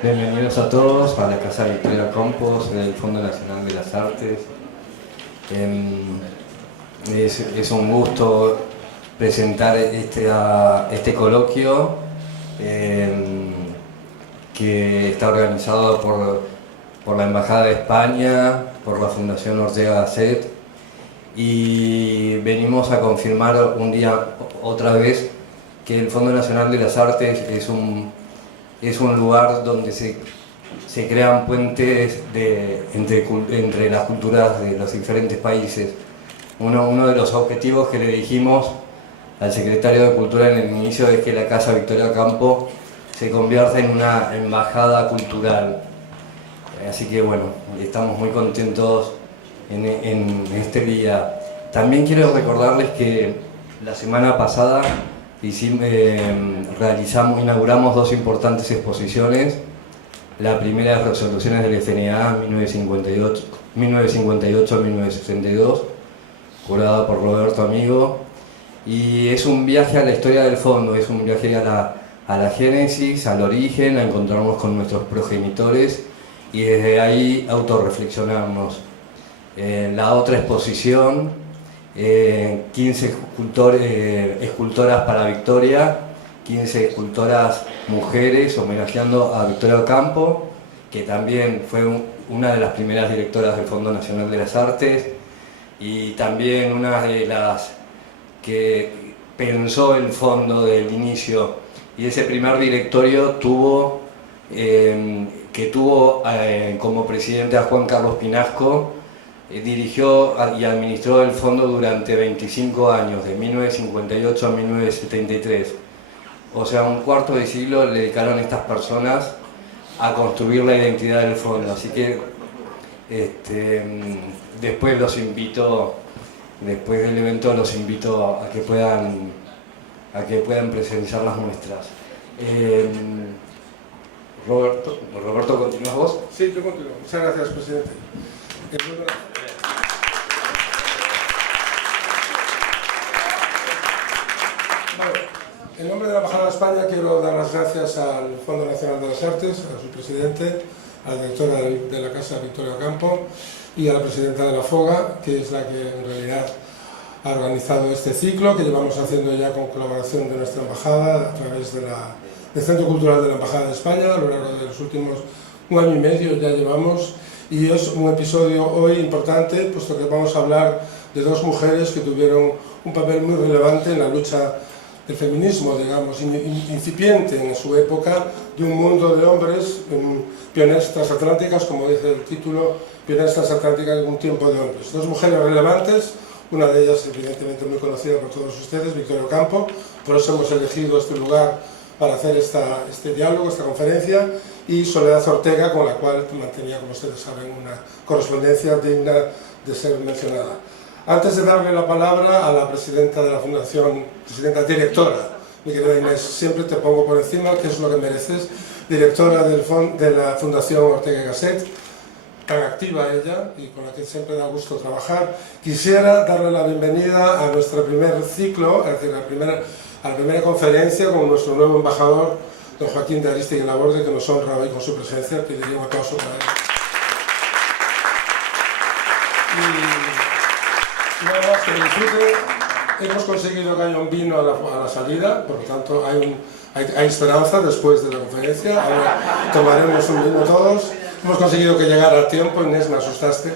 Bienvenidos a todos a la Casa Victoria Campos del Fondo Nacional de las Artes. Es un gusto presentar este coloquio que está organizado por la Embajada de España, por la Fundación Ortega Gasset, y venimos a confirmar un día otra vez que el Fondo Nacional de las Artes es un lugar donde se crean puentes entre las culturas de los diferentes países. Uno de los objetivos que le dijimos al secretario de Cultura en el inicio es que la Casa Victoria Campo se convierta en una embajada cultural. Así que bueno, estamos muy contentos en este día. También quiero recordarles que la semana pasada inauguramos dos importantes exposiciones. La primera es Resoluciones del FNA 1958-1962, curada por Roberto Amigo, y es un viaje a la historia del fondo, es un viaje a la génesis, al origen, a encontrarnos con nuestros progenitores y desde ahí autorreflexionarnos. La otra exposición, 15 escultoras para Victoria, 15 escultoras mujeres homenajeando a Victoria Ocampo, que también fue una de las primeras directoras del Fondo Nacional de las Artes y también una de las que pensó el fondo del inicio. Y ese primer directorio tuvo como presidente a Juan Carlos Pinasco. Dirigió y administró el fondo durante 25 años, de 1958 a 1973. O sea, un cuarto de siglo le dedicaron estas personas a construir la identidad del fondo. Así que después del evento los invito a que puedan presenciar las muestras. Roberto, ¿continúas vos? Sí, yo continúo. Muchas gracias, presidente. En nombre de la Embajada de España quiero dar las gracias al Fondo Nacional de las Artes, a su presidente, a la directora de la Casa Victoria Campo y a la presidenta de la FOGA, que es la que en realidad ha organizado este ciclo que llevamos haciendo ya con colaboración de nuestra embajada a través del Centro Cultural de la Embajada de España. A lo largo de los últimos 1 año y medio ya llevamos, y es un episodio hoy importante puesto que vamos a hablar de dos mujeres que tuvieron un papel muy relevante en la lucha del feminismo, digamos, incipiente en su época, de un mundo de hombres, pioneras transatlánticas, como dice el título, pioneras transatlánticas de un tiempo de hombres. Dos mujeres relevantes, una de ellas evidentemente muy conocida por todos ustedes, Victoria Ocampo, por eso hemos elegido este lugar para hacer este diálogo, esta conferencia, y Soledad Ortega, con la cual mantenía, como ustedes saben, una correspondencia digna de ser mencionada. Antes de darle la palabra a la presidenta de la Fundación, presidenta directora, mi querida Inés, siempre te pongo por encima, que es lo que mereces, directora de la Fundación Ortega Gasset, tan activa ella y con la que siempre da gusto trabajar. Quisiera darle la bienvenida a nuestro primer ciclo, es decir, a la primera conferencia con nuestro nuevo embajador, don Joaquín de Aristegui Laborde, que nos honra hoy con su presencia. Pediría un aplauso para él. Y nada más que disfruten. Hemos conseguido que haya un vino a la salida, por lo tanto hay esperanza después de la conferencia. Ahora tomaremos un vino todos. Hemos conseguido que llegara a tiempo. Inés, me asustaste.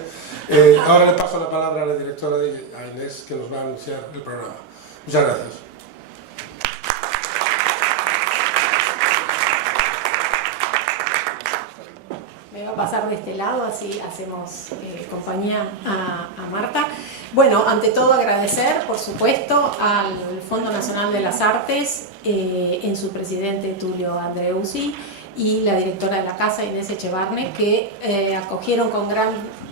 Ahora le paso la palabra a la directora, a Inés, que nos va a anunciar el programa. Muchas gracias. Me va a pasar de este lado, así hacemos compañía a Marta. Bueno, ante todo agradecer, por supuesto, al Fondo Nacional de las Artes, en su presidente Tulio Andreusi, y la directora de la casa, Inés Echevarne, que acogieron con gran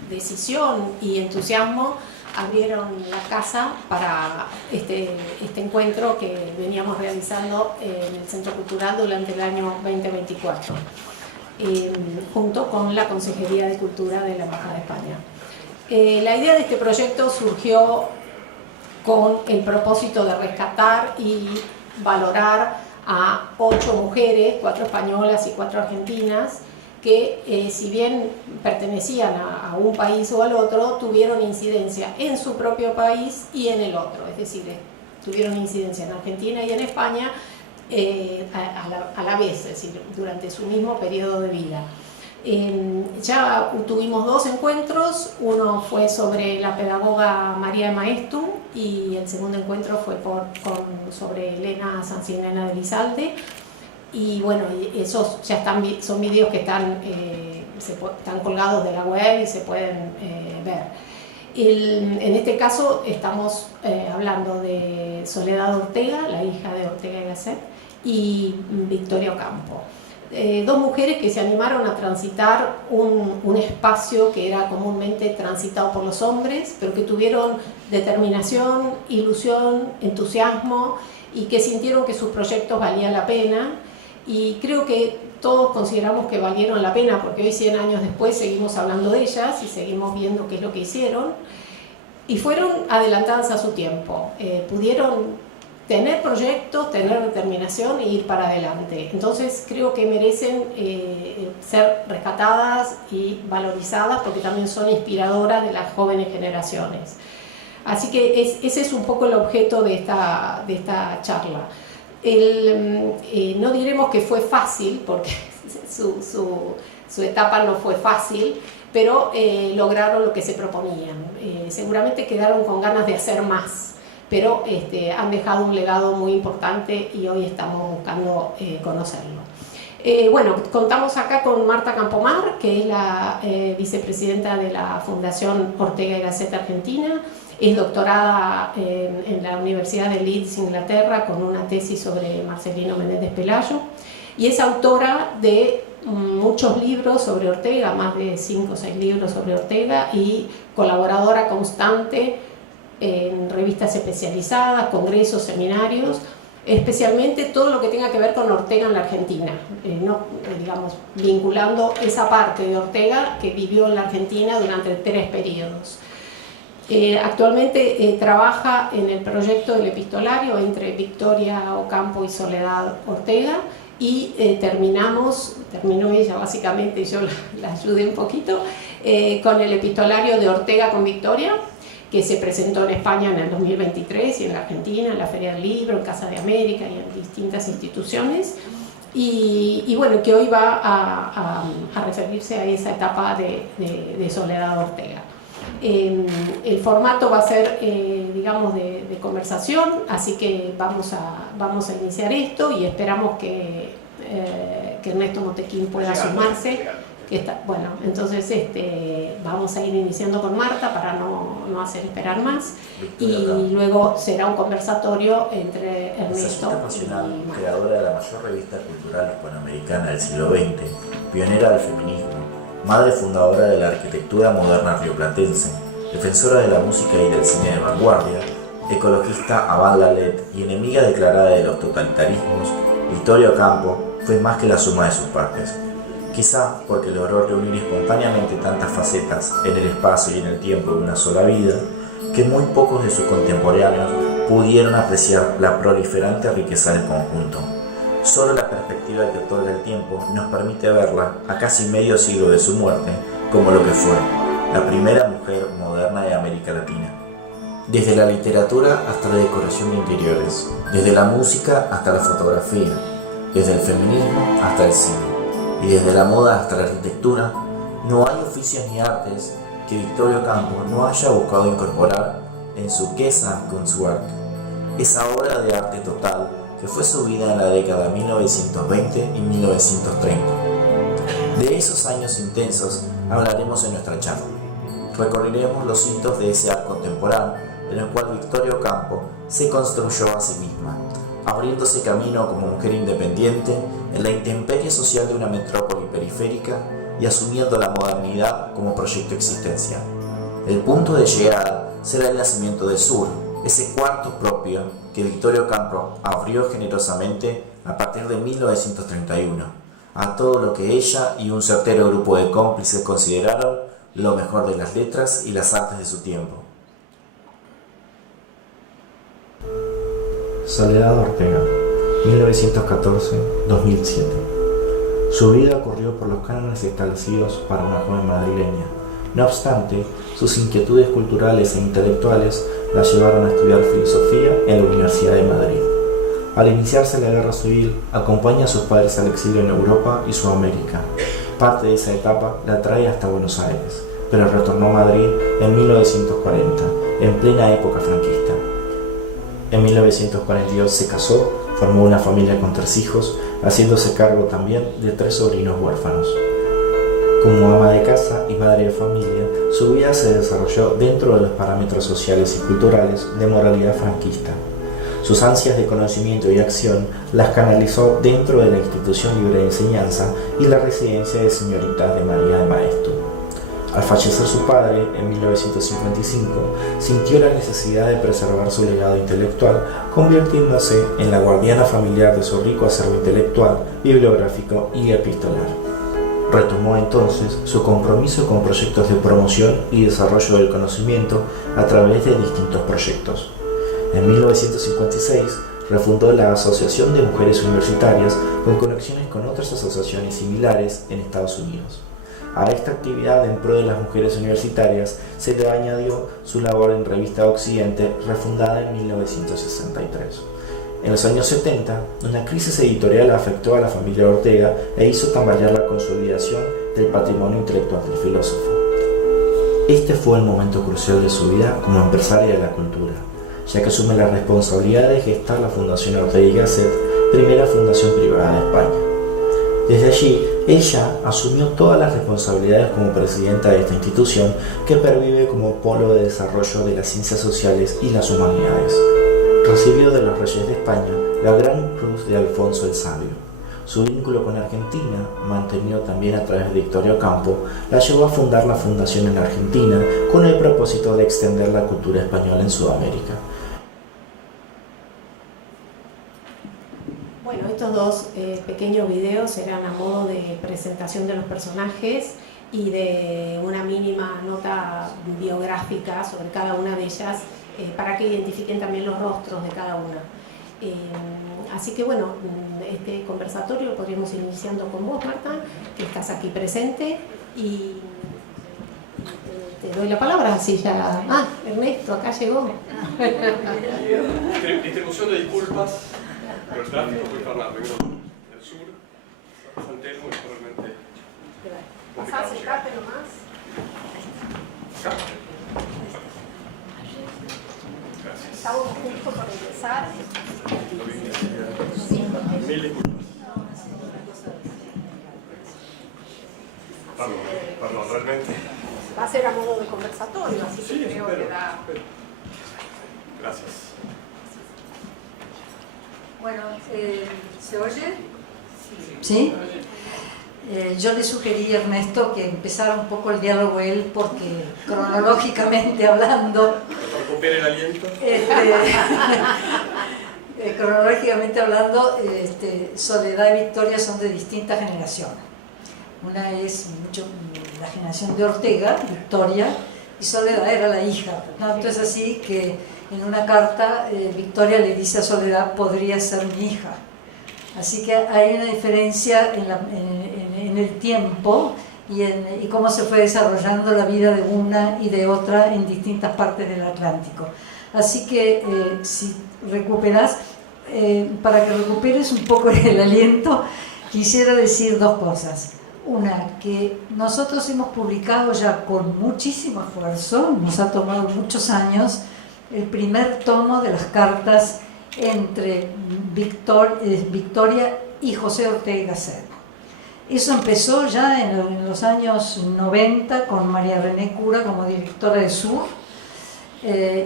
decisión y entusiasmo, abrieron la casa para este encuentro que veníamos realizando en el Centro Cultural durante el año 2024. Junto con la Consejería de Cultura de la Embajada de España. La idea de este proyecto surgió con el propósito de rescatar y valorar a 8 mujeres, 4 españolas y 4 argentinas, que si bien pertenecían a un país o al otro, tuvieron incidencia en su propio país y en el otro, es decir, tuvieron incidencia en Argentina y en España a la vez, es decir, durante su mismo periodo de vida. Ya tuvimos 2 encuentros, uno fue sobre la pedagoga María de Maestu y el segundo encuentro fue sobre Elena Sancinena de Lizalde. Y bueno, esos ya son vídeos que están colgados de la web y se pueden ver. En este caso estamos hablando de Soledad Ortega, la hija de Ortega y Gasset, y Victoria Ocampo. 2 mujeres que se animaron a transitar un espacio que era comúnmente transitado por los hombres, pero que tuvieron determinación, ilusión, entusiasmo y que sintieron que sus proyectos valían la pena. Y creo que todos consideramos que valieron la pena porque hoy, 100 años después, seguimos hablando de ellas y seguimos viendo qué es lo que hicieron. Y fueron adelantadas a su tiempo, pudieron tener proyectos, tener determinación e ir para adelante. Entonces creo que merecen ser rescatadas y valorizadas porque también son inspiradoras de las jóvenes generaciones. Así que ese es un poco el objeto de esta charla. No diremos que fue fácil, porque su etapa no fue fácil, pero lograron lo que se proponían. Seguramente quedaron con ganas de hacer más, pero han dejado un legado muy importante y hoy estamos buscando conocerlo. Bueno, contamos acá con Marta Campomar, que es la vicepresidenta de la Fundación Ortega y Gasset Argentina. Es doctorada en la Universidad de Leeds, Inglaterra, con una tesis sobre Marcelino Menéndez Pelayo, y es autora de muchos libros sobre Ortega, más de 5 o 6 libros sobre Ortega, y colaboradora constante en revistas especializadas, congresos, seminarios, especialmente todo lo que tenga que ver con Ortega en la Argentina, digamos, vinculando esa parte de Ortega que vivió en la Argentina durante 3 periodos. Actualmente trabaja en el proyecto del epistolario entre Victoria Ocampo y Soledad Ortega y terminó ella básicamente, yo la ayudé un poquito, con el epistolario de Ortega con Victoria, que se presentó en España en el 2023 y en la Argentina, en la Feria del Libro, en Casa de América y en distintas instituciones. Y bueno, que hoy va a referirse a esa etapa de Soledad Ortega. El formato va a ser, digamos, de conversación, así que vamos a iniciar esto y esperamos que Ernesto Motequín pueda sumarse. Bueno, entonces vamos a ir iniciando con Marta para no hacer esperar más y luego será un conversatorio entre Ernesto y Marta. Creadora de la mayor revista cultural hispanoamericana del siglo XX, pionera del feminismo, madre fundadora de la arquitectura moderna rioplatense, defensora de la música y del cine de vanguardia, ecologista avant la lettre y enemiga declarada de los totalitarismos, Victoria Ocampo fue más que la suma de sus partes. Quizá porque logró reunir espontáneamente tantas facetas en el espacio y en el tiempo de una sola vida, que muy pocos de sus contemporáneos pudieron apreciar la proliferante riqueza del conjunto. Solo la perspectiva que otorga el tiempo nos permite verla, a casi medio siglo de su muerte, como lo que fue, la primera mujer moderna de América Latina. Desde la literatura hasta la decoración de interiores, desde la música hasta la fotografía, desde el feminismo hasta el cine, y desde la moda hasta la arquitectura, no hay oficios ni artes que Victoria Ocampo no haya buscado incorporar en su Gesamtkunstwerk, esa obra de arte total que fue su vida en la década 1920 y 1930. De esos años intensos hablaremos en nuestra charla. Recorreremos los hitos de ese arte contemporáneo en el cual Victoria Ocampo se construyó a sí misma, abriéndose camino como mujer independiente en la intemperie social de una metrópoli periférica y asumiendo la modernidad como proyecto existencial. El punto de llegada será el nacimiento de Sur, ese cuarto propio que Victoria Ocampo abrió generosamente a partir de 1931, a todo lo que ella y un certero grupo de cómplices consideraron lo mejor de las letras y las artes de su tiempo. Soledad Ortega 1914-2007. Su vida ocurrió por los cánones establecidos para una joven madrileña. No obstante, sus inquietudes culturales e intelectuales la llevaron a estudiar filosofía en la Universidad de Madrid. Al iniciarse la Guerra Civil, acompaña a sus padres al exilio en Europa y Sudamérica. Parte de esa etapa la trae hasta Buenos Aires, pero retornó a Madrid en 1940, en plena época franquista. En 1942 se casó, formó una familia con 3 hijos, haciéndose cargo también de 3 sobrinos huérfanos. Como ama de casa y madre de familia, su vida se desarrolló dentro de los parámetros sociales y culturales de moralidad franquista. Sus ansias de conocimiento y acción las canalizó dentro de la Institución Libre de Enseñanza y la Residencia de Señoritas de María de Maeztu. Al fallecer su padre en 1955, sintió la necesidad de preservar su legado intelectual, convirtiéndose en la guardiana familiar de su rico acervo intelectual, bibliográfico y epistolar. Retomó entonces su compromiso con proyectos de promoción y desarrollo del conocimiento a través de distintos proyectos. En 1956 refundó la Asociación de Mujeres Universitarias con conexiones con otras asociaciones similares en Estados Unidos. A esta actividad en pro de las mujeres universitarias se le añadió su labor en Revista Occidente, refundada en 1963. En los años 70, una crisis editorial afectó a la familia Ortega e hizo tambalear la consolidación del patrimonio intelectual del filósofo. Este fue el momento crucial de su vida como empresaria de la cultura, ya que asume la responsabilidad de gestar la Fundación Ortega y Gasset, primera fundación privada de España. Desde allí, ella asumió todas las responsabilidades como presidenta de esta institución, que pervive como polo de desarrollo de las ciencias sociales y las humanidades. Recibió de los Reyes de España la Gran Cruz de Alfonso el Sabio. Su vínculo con Argentina, mantenido también a través de Victoria Ocampo, la llevó a fundar la Fundación en Argentina con el propósito de extender la cultura española en Sudamérica. Bueno, estos 2 pequeños videos serán a modo de presentación de los personajes y de una mínima nota biográfica sobre cada una de ellas, para que identifiquen también los rostros de cada una. Así que bueno, este conversatorio lo podríamos ir iniciando con vos, Marta, que estás aquí presente, y te doy la palabra, así ya... Ah, Ernesto, acá llegó. Distribución de disculpas, pero el tráfico fue infernal, vengo del sur, San Telmo, y realmente... Pasá, acercate nomás. ¿Acá? Estamos justo por empezar. Mil disculpas. Perdón, realmente. Va a ser a modo de conversatorio, así que Sí, creo espero. que da... Gracias. Bueno, ¿se oye? ¿Sí? Yo le sugerí a Ernesto que empezara un poco el diálogo él, porque cronológicamente hablando... Recupere el aliento. Cronológicamente hablando, Soledad y Victoria son de distintas generaciones. Una es la generación de Ortega, Victoria, y Soledad era la hija. Por tanto, es así que en una carta Victoria le dice a Soledad: podría ser mi hija. Así que hay una diferencia en el tiempo y cómo se fue desarrollando la vida de una y de otra en distintas partes del Atlántico. Así que si recuperas, para que recuperes un poco el aliento, quisiera decir 2 cosas. Una, que nosotros hemos publicado ya con muchísimo esfuerzo, nos ha tomado muchos años, el primer tomo de las cartas entre Victoria y José Ortega y Gasset. Eso empezó ya en los años 90 con María René Cura como directora de Sur,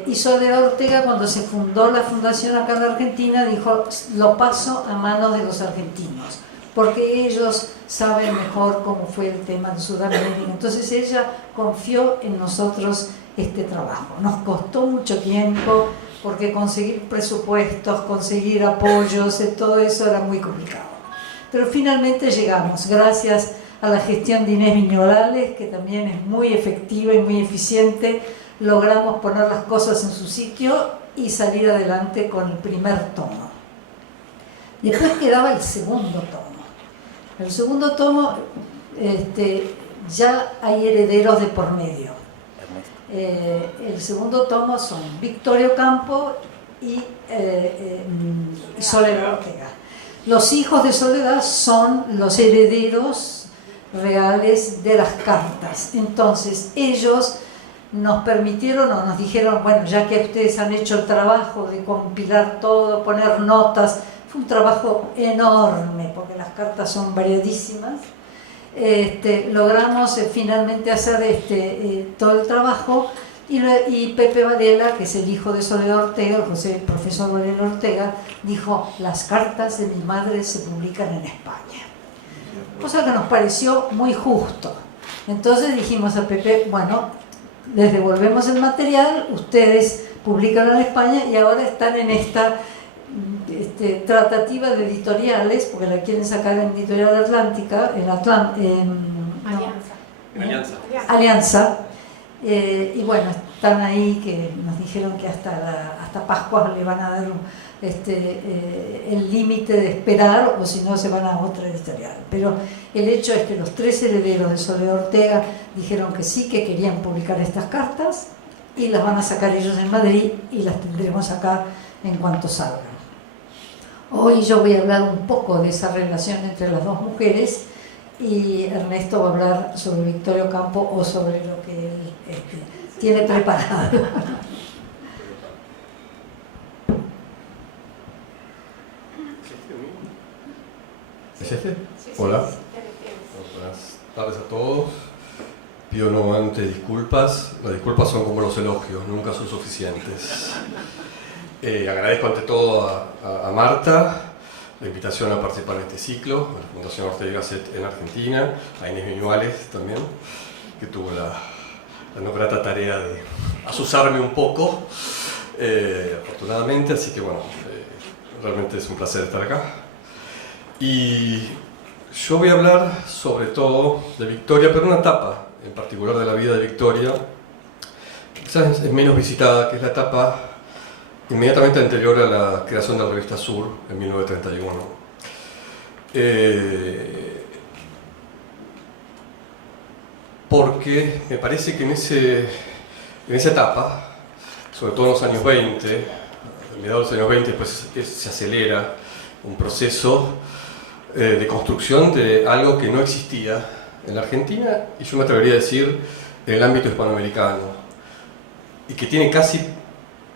y Soledad Ortega, cuando se fundó la fundación acá en la Argentina, dijo: lo paso a manos de los argentinos, porque ellos saben mejor cómo fue el tema de Sudamérica. Entonces ella confió en nosotros este trabajo. Nos costó mucho tiempo, porque conseguir presupuestos, conseguir apoyos, todo eso era muy complicado. Pero finalmente llegamos, gracias a la gestión de Inés Viñolales, que también es muy efectiva y muy eficiente. Logramos poner las cosas en su sitio y salir adelante con el primer tomo. Después quedaba el segundo tomo. El segundo tomo, ya hay herederos de por medio. El segundo tomo son Victoria Ocampo y Soledad Ortega. Los hijos de Soledad son los herederos reales de las cartas. Entonces ellos nos permitieron o nos dijeron, bueno, ya que ustedes han hecho el trabajo de compilar todo, poner notas, fue un trabajo enorme porque las cartas son variadísimas. Logramos finalmente hacer todo el trabajo y Pepe Varela, que es el hijo de Soledad Ortega, el profesor Varela Ortega, dijo: las cartas de mi madre se publican en España, cosa que nos pareció muy justo. Entonces dijimos a Pepe, bueno, les devolvemos el material, ustedes publican en España y ahora están en esta tratativa de editoriales, porque la quieren sacar en Editorial Atlántica, Alianza. Y bueno, están ahí, que nos dijeron que hasta Pascua le van a dar el límite de esperar, o si no se van a otra editorial. Pero el hecho es que los 3 herederos de Soledad Ortega dijeron que sí, que querían publicar estas cartas, y las van a sacar ellos en Madrid y las tendremos acá en cuanto salgan. Hoy yo voy a hablar un poco de esa relación entre las dos mujeres, y Ernesto va a hablar sobre Victoria Ocampo o sobre lo que él tiene preparado. ¿Es este? Hola. Buenas tardes a todos. Pido nuevamente disculpas. Las disculpas son como los elogios, nunca son suficientes. Agradezco ante todo a Marta la invitación a participar en este ciclo, a la Fundación Ortega y Gasset en Argentina, a Inés Viñuales también, que tuvo la no grata tarea de asusarme un poco, afortunadamente, así que bueno, realmente es un placer estar acá. Y yo voy a hablar sobre todo de Victoria, pero una etapa en particular de la vida de Victoria, quizás es menos visitada, que es la etapa inmediatamente anterior a la creación de la revista Sur, en 1931. Porque me parece que en esa etapa, sobre todo en los años 20, a mediados de los años 20, pues se acelera un proceso de construcción de algo que no existía en la Argentina, y yo me atrevería a decir en el ámbito hispanoamericano, y que tiene casi,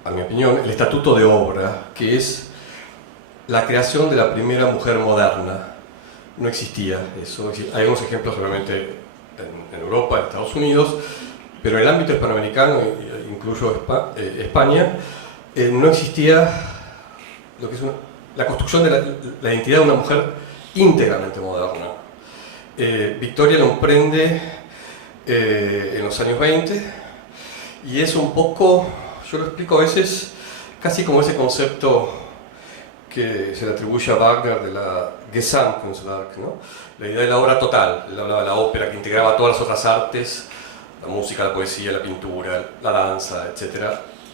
a mi opinión, el estatuto de obra, que es la creación de la primera mujer moderna. No existía eso. Hay algunos ejemplos realmente en Europa, en Estados Unidos, pero en el ámbito hispanoamericano, incluyo España, no existía lo que es la construcción de la identidad de una mujer íntegramente moderna. Victoria lo emprende en los años 20, y es un poco, yo lo explico a veces, casi como ese concepto que se le atribuye a Wagner de la Gesamtkunstwerk, ¿no? La idea de la obra total. Él hablaba de la ópera, que integraba todas las otras artes, la música, la poesía, la pintura, la danza, etc.,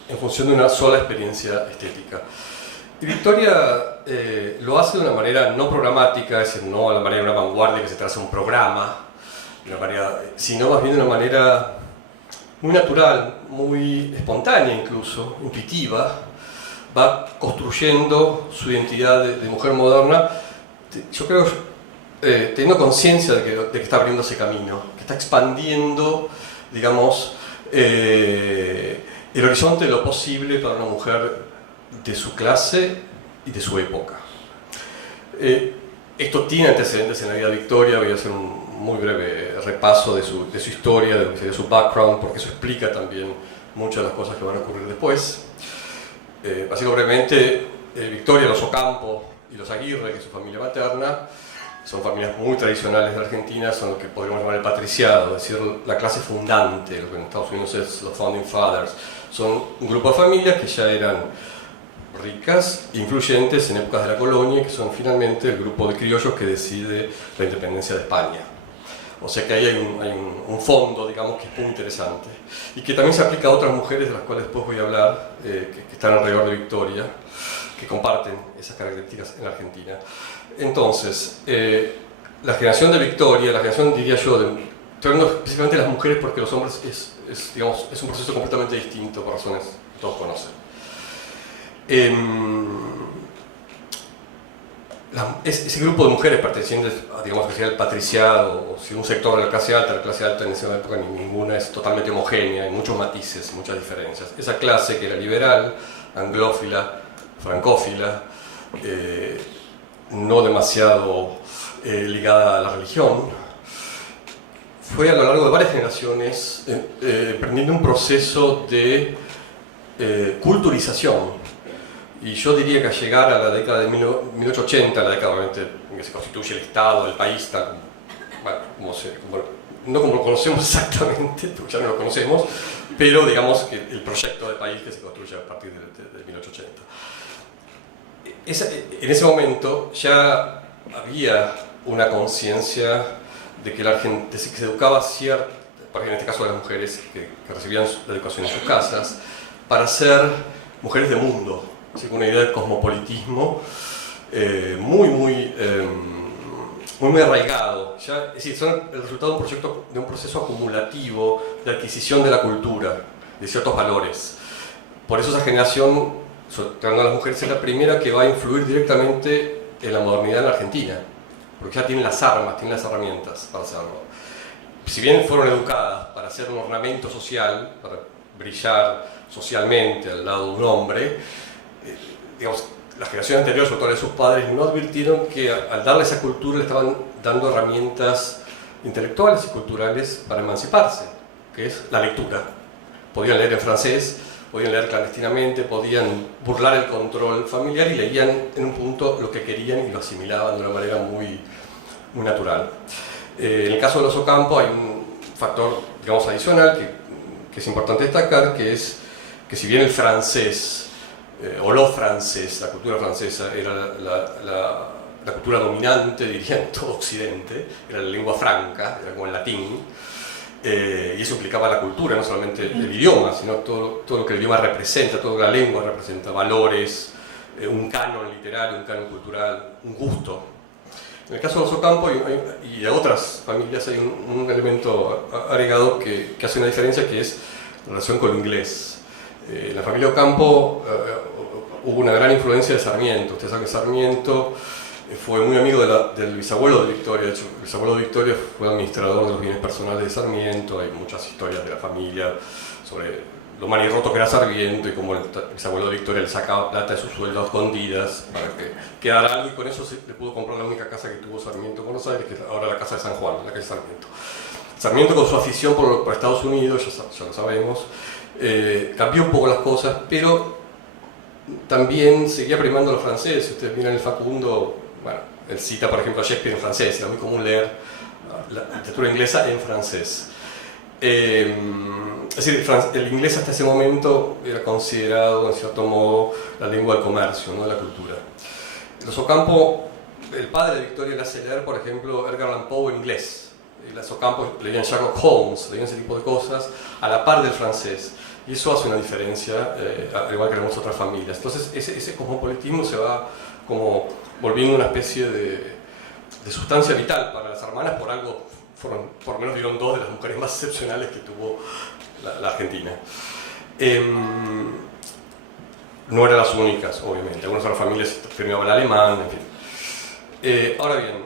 en función de una sola experiencia estética. Y Victoria lo hace de una manera no programática, es decir, no a la manera de una vanguardia que se traza un programa, sino más bien de una manera muy natural, muy espontánea incluso, intuitiva. Va construyendo su identidad de mujer moderna, yo creo, teniendo conciencia de que está abriendo ese camino, que está expandiendo, digamos, el horizonte de lo posible para una mujer de su clase y de su época. Esto tiene antecedentes en la vida de Victoria. Voy a hacer un muy breve repaso de su historia, de lo que sería su background, porque eso explica también muchas de las cosas que van a ocurrir después. Así que brevemente, Victoria, los Ocampo y los Aguirre, que es su familia materna, son familias muy tradicionales de Argentina, son lo que podríamos llamar el patriciado, es decir, la clase fundante, lo que en Estados Unidos es los Founding Fathers. Son un grupo de familias que ya eran ricas, influyentes en épocas de la colonia, que son finalmente el grupo de criollos que decide la independencia de España. O sea que ahí hay un fondo, digamos, que es muy interesante, y que también se aplica a otras mujeres de las cuales después voy a hablar, que están alrededor de Victoria, que comparten esas características en la Argentina. Entonces, la generación de Victoria, la generación, diría yo, estoy hablando específicamente de las mujeres porque los hombres digamos, es un proceso completamente distinto por razones que todos conocen. Ese grupo de mujeres pertenecientes a, digamos, al patriciado, o si un sector de la clase alta en esa época ninguna es totalmente homogénea, hay muchos matices, muchas diferencias. Esa clase que era liberal, anglófila, francófila, no demasiado ligada a la religión, fue a lo largo de varias generaciones emprendiendo un proceso de culturización. Y yo diría que al llegar a la década de 1880, la década obviamente en que se constituye el Estado, el país, tal, bueno, no como lo conocemos exactamente, porque ya no lo conocemos, pero digamos que el proyecto de país que se construye a partir de 1880. En ese momento ya había una conciencia de que la gente se educaba por ejemplo en este caso de las mujeres que recibían la educación en sus casas, para ser mujeres de mundo. Así que una idea de cosmopolitismo muy arraigado. Ya, es decir, son el resultado de un proceso acumulativo de adquisición de la cultura, de ciertos valores. Por eso esa generación, tratando a las mujeres, es la primera que va a influir directamente en la modernidad en la Argentina, porque ya tienen las armas, tienen las herramientas para hacerlo. Si bien fueron educadas para ser un ornamento social, para brillar socialmente al lado de un hombre, digamos, la generación anterior, sobre todo de sus padres, no advirtieron que al darle esa cultura le estaban dando herramientas intelectuales y culturales para emanciparse, que es la lectura. Podían leer en francés, podían leer clandestinamente, podían burlar el control familiar y leían en un punto lo que querían y lo asimilaban de una manera muy natural. En el caso de los Ocampo hay un factor, digamos, adicional que es importante destacar, que es que si bien el francés o lo francés, la cultura francesa era la cultura dominante, diría, en todo Occidente, era la lengua franca, era como el latín, y eso implicaba la cultura, no solamente el idioma, sino todo lo que el idioma representa, toda la lengua representa, valores, un canon literario, un canon cultural, un gusto. En el caso de los Ocampo y de otras familias hay un elemento agregado que hace una diferencia, que es la relación con el inglés. En la familia Ocampo hubo una gran influencia de Sarmiento. Ustedes saben que Sarmiento fue muy amigo del bisabuelo de Victoria. De hecho, el bisabuelo de Victoria fue administrador de los bienes personales de Sarmiento. Hay muchas historias de la familia sobre lo manirroto que era Sarmiento y cómo el bisabuelo de Victoria le sacaba plata de sus sueldos escondidas para que quedara algo, y con eso le pudo comprar la única casa que tuvo Sarmiento en Buenos Aires, que es ahora la casa de San Juan, la calle Sarmiento. Sarmiento, con su afición por Estados Unidos, ya lo sabemos, cambió un poco las cosas, pero también seguía primando a los franceses. Ustedes miran el Facundo, bueno, él cita por ejemplo a Shakespeare en francés, era muy común leer la literatura inglesa en francés. Es decir, el inglés hasta ese momento era considerado, en cierto modo, la lengua del comercio, no de la cultura. Los Ocampo, el padre de Victoria le hace leer, por ejemplo, Edgar Allan Poe en inglés. Los Ocampo leían Sherlock Holmes, leían ese tipo de cosas, a la par del francés. Y eso hace una diferencia, al igual que en muchas otras familias. Entonces, ese cosmopolitismo se va como volviendo una especie de sustancia vital para las hermanas. Por algo, por lo menos dieron dos de las mujeres más excepcionales que tuvo la Argentina. No eran las únicas, obviamente. Algunas otras familias firmaban el alemán, en fin. Ahora bien,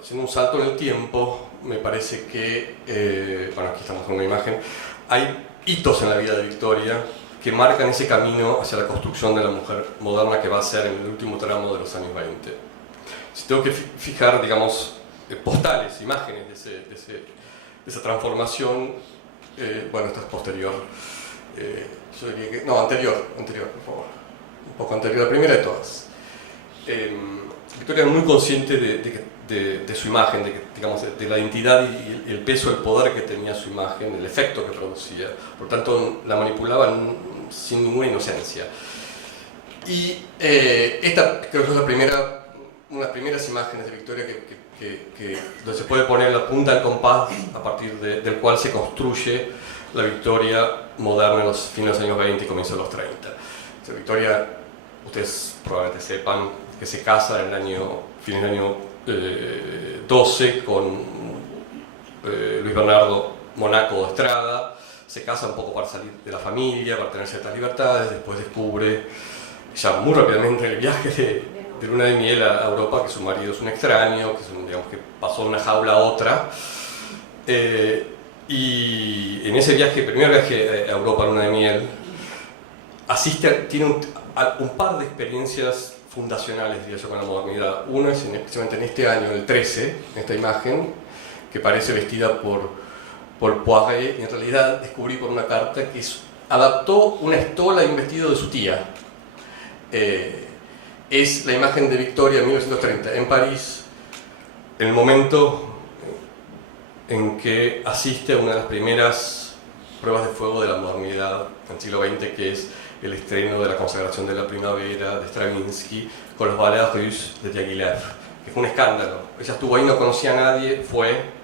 haciendo un salto en el tiempo, me parece que, bueno, aquí estamos con una imagen, hay hitos en la vida de Victoria que marcan ese camino hacia la construcción de la mujer moderna que va a ser en el último tramo de los años 20. Si tengo que fijar, digamos, postales, imágenes de esa transformación, bueno, esta es posterior. Yo diría que, no, anterior, por favor. Un poco anterior, la primera de todas. Victoria era muy consciente de su imagen, digamos, de la identidad y el peso, el poder que tenía su imagen, el efecto que producía. Por tanto, la manipulaban sin ninguna inocencia. Y esta creo que es una de las primeras imágenes de Victoria donde se puede poner la punta del compás a partir del cual se construye la Victoria moderna en los fines de los años 20 y comienzos de los 30. Victoria ustedes probablemente sepan que se casa en el fin del año 12 con Luis Bernardo Monaco de Estrada. Se casa un poco para salir de la familia, para tener ciertas libertades. Después descubre, ya muy rápidamente en el viaje de luna de miel a Europa, que su marido es un extraño, digamos, que pasó de una jaula a otra. Y en ese viaje, primer viaje a Europa, luna de miel, tiene un par de experiencias fundacionales, diría yo, con la modernidad. Una es especialmente en este año, el 13, en esta imagen, que parece vestida por Poiret, y en realidad descubrí por una carta que adaptó una estola y un vestido de su tía. Es la imagen de Victoria en 1930, en París, en el momento en que asiste a una de las primeras pruebas de fuego de la modernidad en el siglo XX, que es el estreno de La consagración de la primavera de Stravinsky con los ballets russes de Diaghilev, que fue un escándalo. Ella estuvo ahí, no conocía a nadie, fue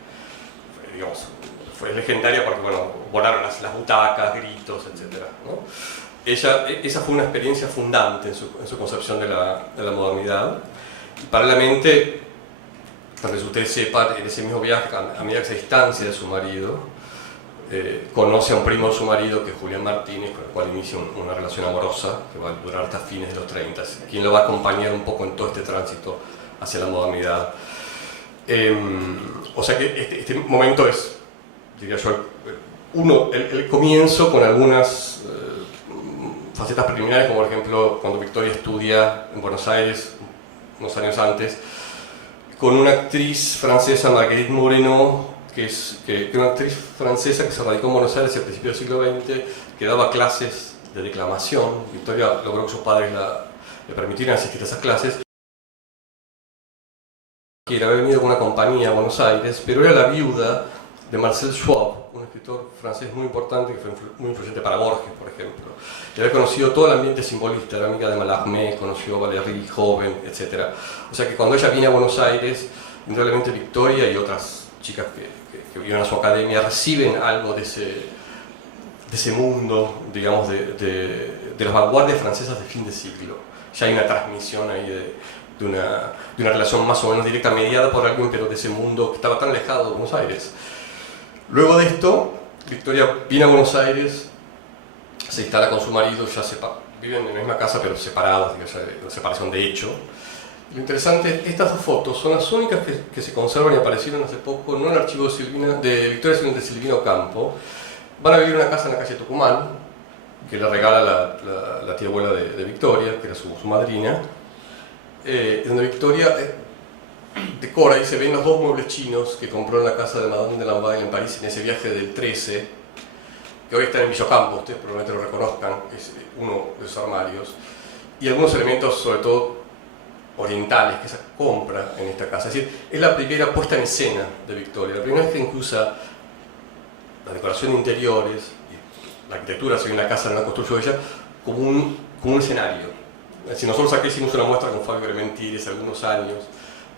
legendaria porque, bueno, volaron las butacas, gritos, etc., ¿no? Esa fue una experiencia fundante en su concepción de la modernidad. Y paralelamente, tal vez ustedes sepan, en ese mismo viaje, a medida que se distancia de su marido, conoce a un primo de su marido, que es Julián Martínez, con el cual inicia una relación amorosa que va a durar hasta fines de los 30, quien lo va a acompañar un poco en todo este tránsito hacia la modernidad. O sea que este momento es, diría yo, el comienzo con algunas facetas preliminares, como por ejemplo cuando Victoria estudia en Buenos Aires, unos años antes, con una actriz francesa, Marguerite Moreno, que es una actriz francesa que se radicó en Buenos Aires a principios del siglo XX, que daba clases de declamación. Victoria logró que sus padres le permitieran asistir a esas clases. Que había venido con una compañía a Buenos Aires, pero era la viuda de Marcel Schwab, un escritor francés muy importante que fue muy influyente para Borges, por ejemplo. Y había conocido todo el ambiente simbolista, era amiga de Mallarmé, conoció a Valéry, joven, etc. O sea que cuando ella viene a Buenos Aires, indudablemente Victoria y otras chicas que viven a su academia reciben algo de ese mundo, digamos, de las vanguardias francesas de fin de siglo. Ya hay una transmisión ahí de una relación más o menos directa, mediada por alguien, pero de ese mundo que estaba tan alejado de Buenos Aires. Luego de esto, Victoria viene a Buenos Aires, se instala con su marido, viven en la misma casa pero separados, digamos, una separación de hecho. Lo interesante es que estas dos fotos son las únicas que se conservan y aparecieron hace poco en un archivo de Victoria de Silvino Campo. Van a vivir en una casa en la calle Tucumán, que le regala la tía abuela de Victoria, que era su madrina, donde Victoria decora y se ven los dos muebles chinos que compró en la casa de Madame de Lamballe en París en ese viaje del 13, que hoy está en Villocampo, ustedes probablemente lo reconozcan, es uno de sus armarios, y algunos elementos, sobre todo orientales, que ella compra en esta casa. Es decir, es la primera puesta en escena de Victoria, la primera vez que usa la decoración de interiores, y la arquitectura, si bien la casa no la construyó ella, como un escenario. Es decir, nosotros aquí hicimos una muestra con Fabio Grementieri hace algunos años,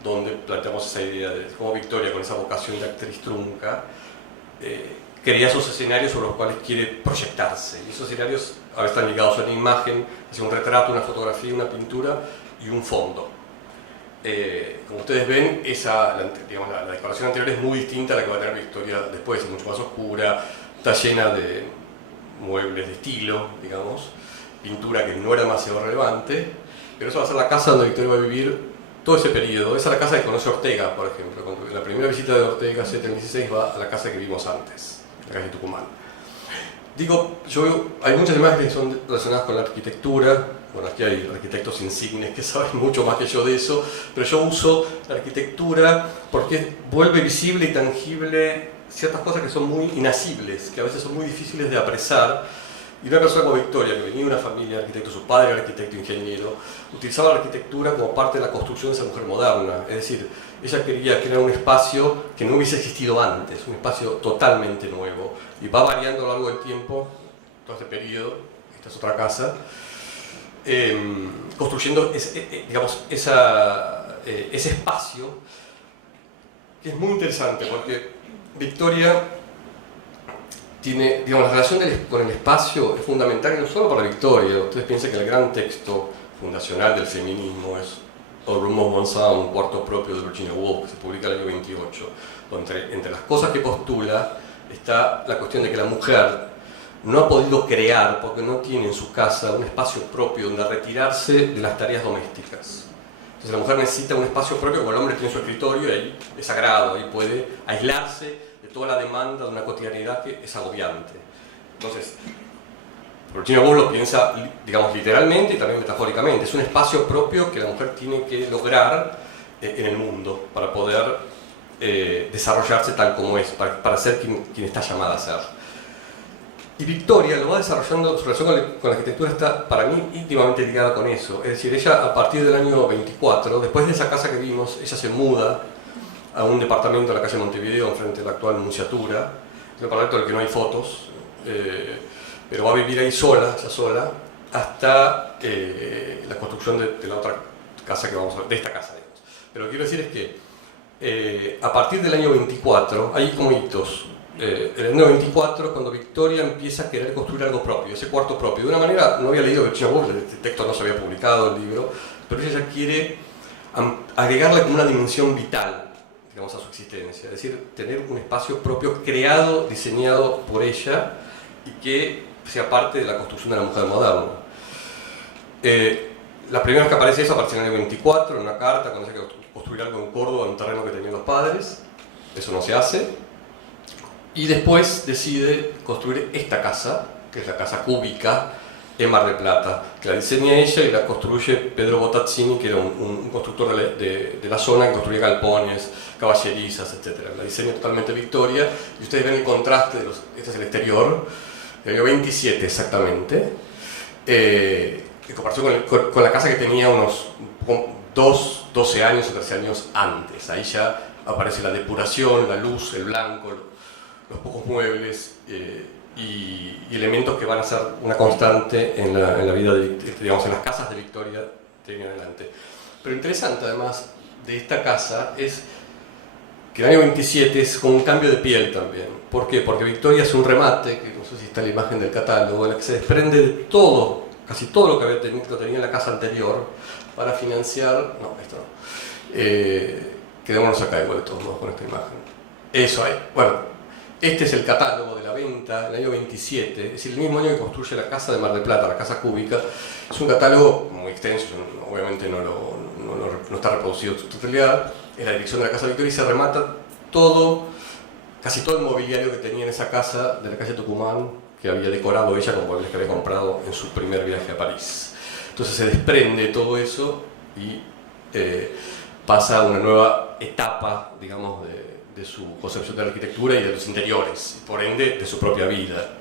donde planteamos esa idea de cómo Victoria, con esa vocación de actriz trunca, crea esos escenarios sobre los cuales quiere proyectarse. Y esos escenarios a veces están ligados a una imagen, hacia un retrato, una fotografía, una pintura y un fondo. Como ustedes ven, la decoración anterior es muy distinta a la que va a tener Victoria después, es mucho más oscura, está llena de muebles de estilo, digamos, pintura que no era demasiado relevante, pero eso va a ser la casa donde Victoria va a vivir todo ese periodo. Esa es la casa que conoce Ortega, por ejemplo. Cuando la primera visita de Ortega, en 16, va a la casa que vimos antes, la calle Tucumán. Digo, hay muchas imágenes que son relacionadas con la arquitectura. Bueno, aquí hay arquitectos insignes que saben mucho más que yo de eso, pero yo uso la arquitectura porque vuelve visible y tangible ciertas cosas que son muy inasibles, que a veces son muy difíciles de apresar. Y una persona como Victoria, que venía de una familia de arquitectos, su padre era arquitecto, ingeniero, utilizaba la arquitectura como parte de la construcción de esa mujer moderna. Es decir, ella quería crear un espacio que no hubiese existido antes, un espacio totalmente nuevo. Y va variando a lo largo del tiempo, todo este periodo, esta es otra casa, construyendo digamos, ese espacio, que es muy interesante, porque Victoria digamos, la relación con el espacio es fundamental, y no solo para Victoria. Ustedes piensan que el gran texto fundacional del feminismo es A Room of One Sound, un cuarto propio de Virginia Woolf, que se publica en el año 28, donde entre las cosas que postula está la cuestión de que la mujer no ha podido crear, porque no tiene en su casa un espacio propio donde retirarse de las tareas domésticas. Entonces la mujer necesita un espacio propio, como el hombre tiene su escritorio, y ahí es sagrado, ahí puede aislarse de toda la demanda de una cotidianidad que es agobiante. Entonces, Virginia Woolf lo piensa, digamos, literalmente y también metafóricamente. Es un espacio propio que la mujer tiene que lograr en el mundo para poder desarrollarse tal como es, para ser quien está llamada a ser. Y Victoria lo va desarrollando, su relación con la arquitectura está para mí íntimamente ligada con eso. Es decir, ella a partir del año 24, después de esa casa que vimos, ella se muda a un departamento en la calle Montevideo, enfrente de la actual Nunciatura, un departamento del que no hay fotos, pero va a vivir ahí sola, ya sola, hasta la construcción de la otra casa que vamos a ver, de esta casa, digamos. Pero lo que quiero decir es que a partir del año 24, hay como hitos. En el año 24, cuando Victoria empieza a querer construir algo propio, ese cuarto propio. De una manera, no había leído Virginia Woolf, el texto no se había publicado, el libro, pero ella ya quiere agregarle como una dimensión vital, digamos, a su existencia. Es decir, tener un espacio propio creado, diseñado por ella y que sea parte de la construcción de la mujer moderna. La primera vez que aparece eso aparece en el año 24, en una carta, cuando ella quiere construir algo en Córdoba, en un terreno que tenían los padres. Eso no se hace. Y después decide construir esta casa, que es la casa cúbica, en Mar del Plata, que la diseña ella y la construye Pedro Bottazzini, que era un constructor de la zona que construía galpones, caballerizas, etc. La diseña totalmente Victoria, y ustedes ven el contraste, este es el exterior, del año 27 exactamente, en comparación con la casa que tenía unos 12 años o 13 años antes. Ahí ya aparece la depuración, la luz, el blanco, los pocos muebles y elementos que van a ser una constante en la vida, digamos, en las casas de Victoria de ahí en adelante. Pero interesante además de esta casa es que el año 27 es como un cambio de piel también. ¿Por qué? Porque Victoria hace un remate, que no sé si está la imagen del catálogo, en la que se desprende de todo, casi todo lo que tenía en la casa anterior para financiar... No, esto no. Quedémonos acá igual de todos modos con esta imagen. Eso hay. Bueno. Este es el catálogo de la venta del año 27, es decir, el mismo año que construye la casa de Mar del Plata, la casa cúbica. Es un catálogo muy extenso, obviamente no está reproducido en su totalidad. Es la dirección de la casa Victoria y se remata casi todo el mobiliario que tenía en esa casa de la calle Tucumán, que había decorado ella con muebles que había comprado en su primer viaje a París. Entonces se desprende todo eso y pasa a una nueva etapa, digamos, de su concepción de la arquitectura y de los interiores, y por ende de su propia vida,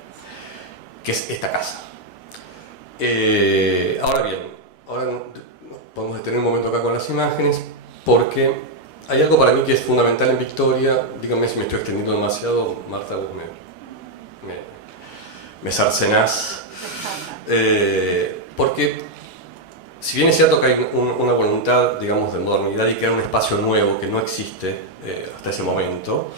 que es esta casa. Ahora bien, ahora nos podemos detener un momento acá con las imágenes, porque hay algo para mí que es fundamental en Victoria. Díganme si me estoy extendiendo demasiado, Marta, vos me cercenás. Porque si bien es cierto que hay una voluntad, digamos, de modernidad y crear un espacio nuevo que no existe hasta ese momento,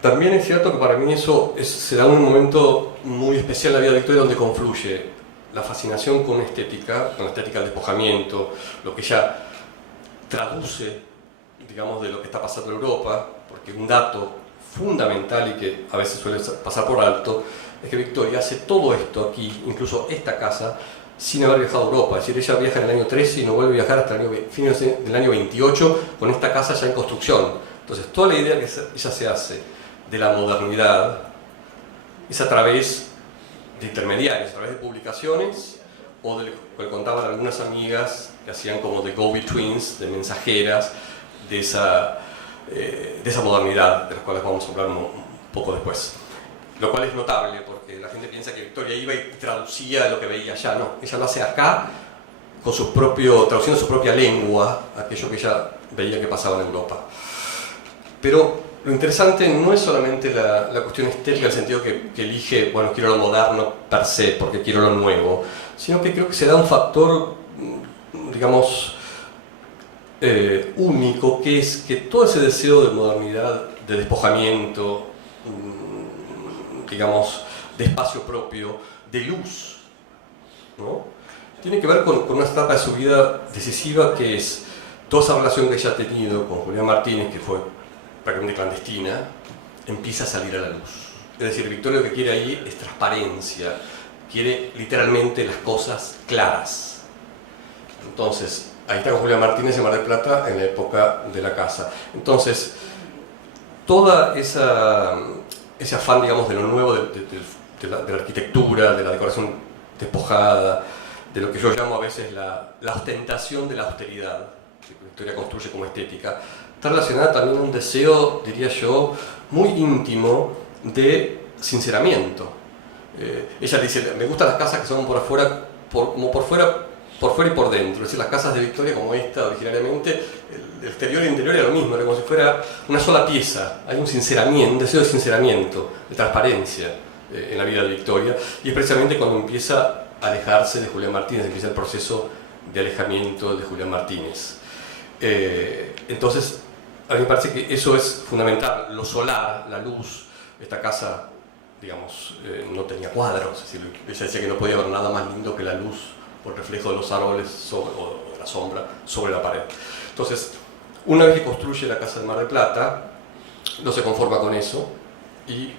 también es cierto que para mí eso se da un momento muy especial en la vida de Victoria, donde confluye la fascinación con la estética del despojamiento, lo que ella traduce, digamos, de lo que está pasando en Europa, porque un dato fundamental y que a veces suele pasar por alto es que Victoria hace todo esto aquí, incluso esta casa, sin haber viajado a Europa. Es decir, ella viaja en el año 13 y no vuelve a viajar hasta fines del año 28 con esta casa ya en construcción. Entonces, toda la idea que ella se hace de la modernidad es a través de intermediarios, a través de publicaciones o de lo que contaban algunas amigas que hacían como de go-betweens, de mensajeras de esa modernidad, de las cuales vamos a hablar un poco después. Lo cual es notable, porque la gente piensa que Victoria iba y traducía lo que veía allá. No, ella lo hace acá, con traduciendo su propia lengua, aquello que ella veía que pasaba en Europa. Pero lo interesante no es solamente la cuestión estética, en el sentido que elige, bueno, quiero lo moderno per se, porque quiero lo nuevo, sino que creo que se da un factor, digamos, único, que es que todo ese deseo de modernidad, de despojamiento, digamos, de espacio propio, de luz, ¿no? tiene que ver con una etapa de su vida decisiva, que es toda esa relación que ella ha tenido con Julián Martínez, que fue prácticamente clandestina, empieza a salir a la luz. Es decir, Victoria lo que quiere ahí es transparencia, quiere literalmente las cosas claras. Entonces, ahí está con Julián Martínez en Mar del Plata en la época de la casa. Entonces, toda ese afán, digamos, de lo nuevo, de la arquitectura, de la decoración despojada, de lo que yo llamo a veces la ostentación de la austeridad, que Victoria construye como estética, está relacionada también a un deseo, diría yo, muy íntimo de sinceramiento. Ella dice, me gustan las casas que son por afuera, por fuera y por dentro. Es decir, las casas de Victoria, como esta originariamente, el exterior y el interior era lo mismo, era como si fuera una sola pieza. Hay un sinceramiento, un deseo de sinceramiento, de transparencia en la vida de Victoria, y es precisamente cuando empieza a alejarse de Julián Martínez, empieza el proceso de alejamiento de Julián Martínez. Entonces, a mí me parece que eso es fundamental, lo solar, la luz. Esta casa, digamos, no tenía cuadros, es decir, ella decía que no podía haber nada más lindo que la luz por reflejo de los árboles o de la sombra sobre la pared. Entonces, una vez que construye la casa de Mar del Plata, no se conforma con eso y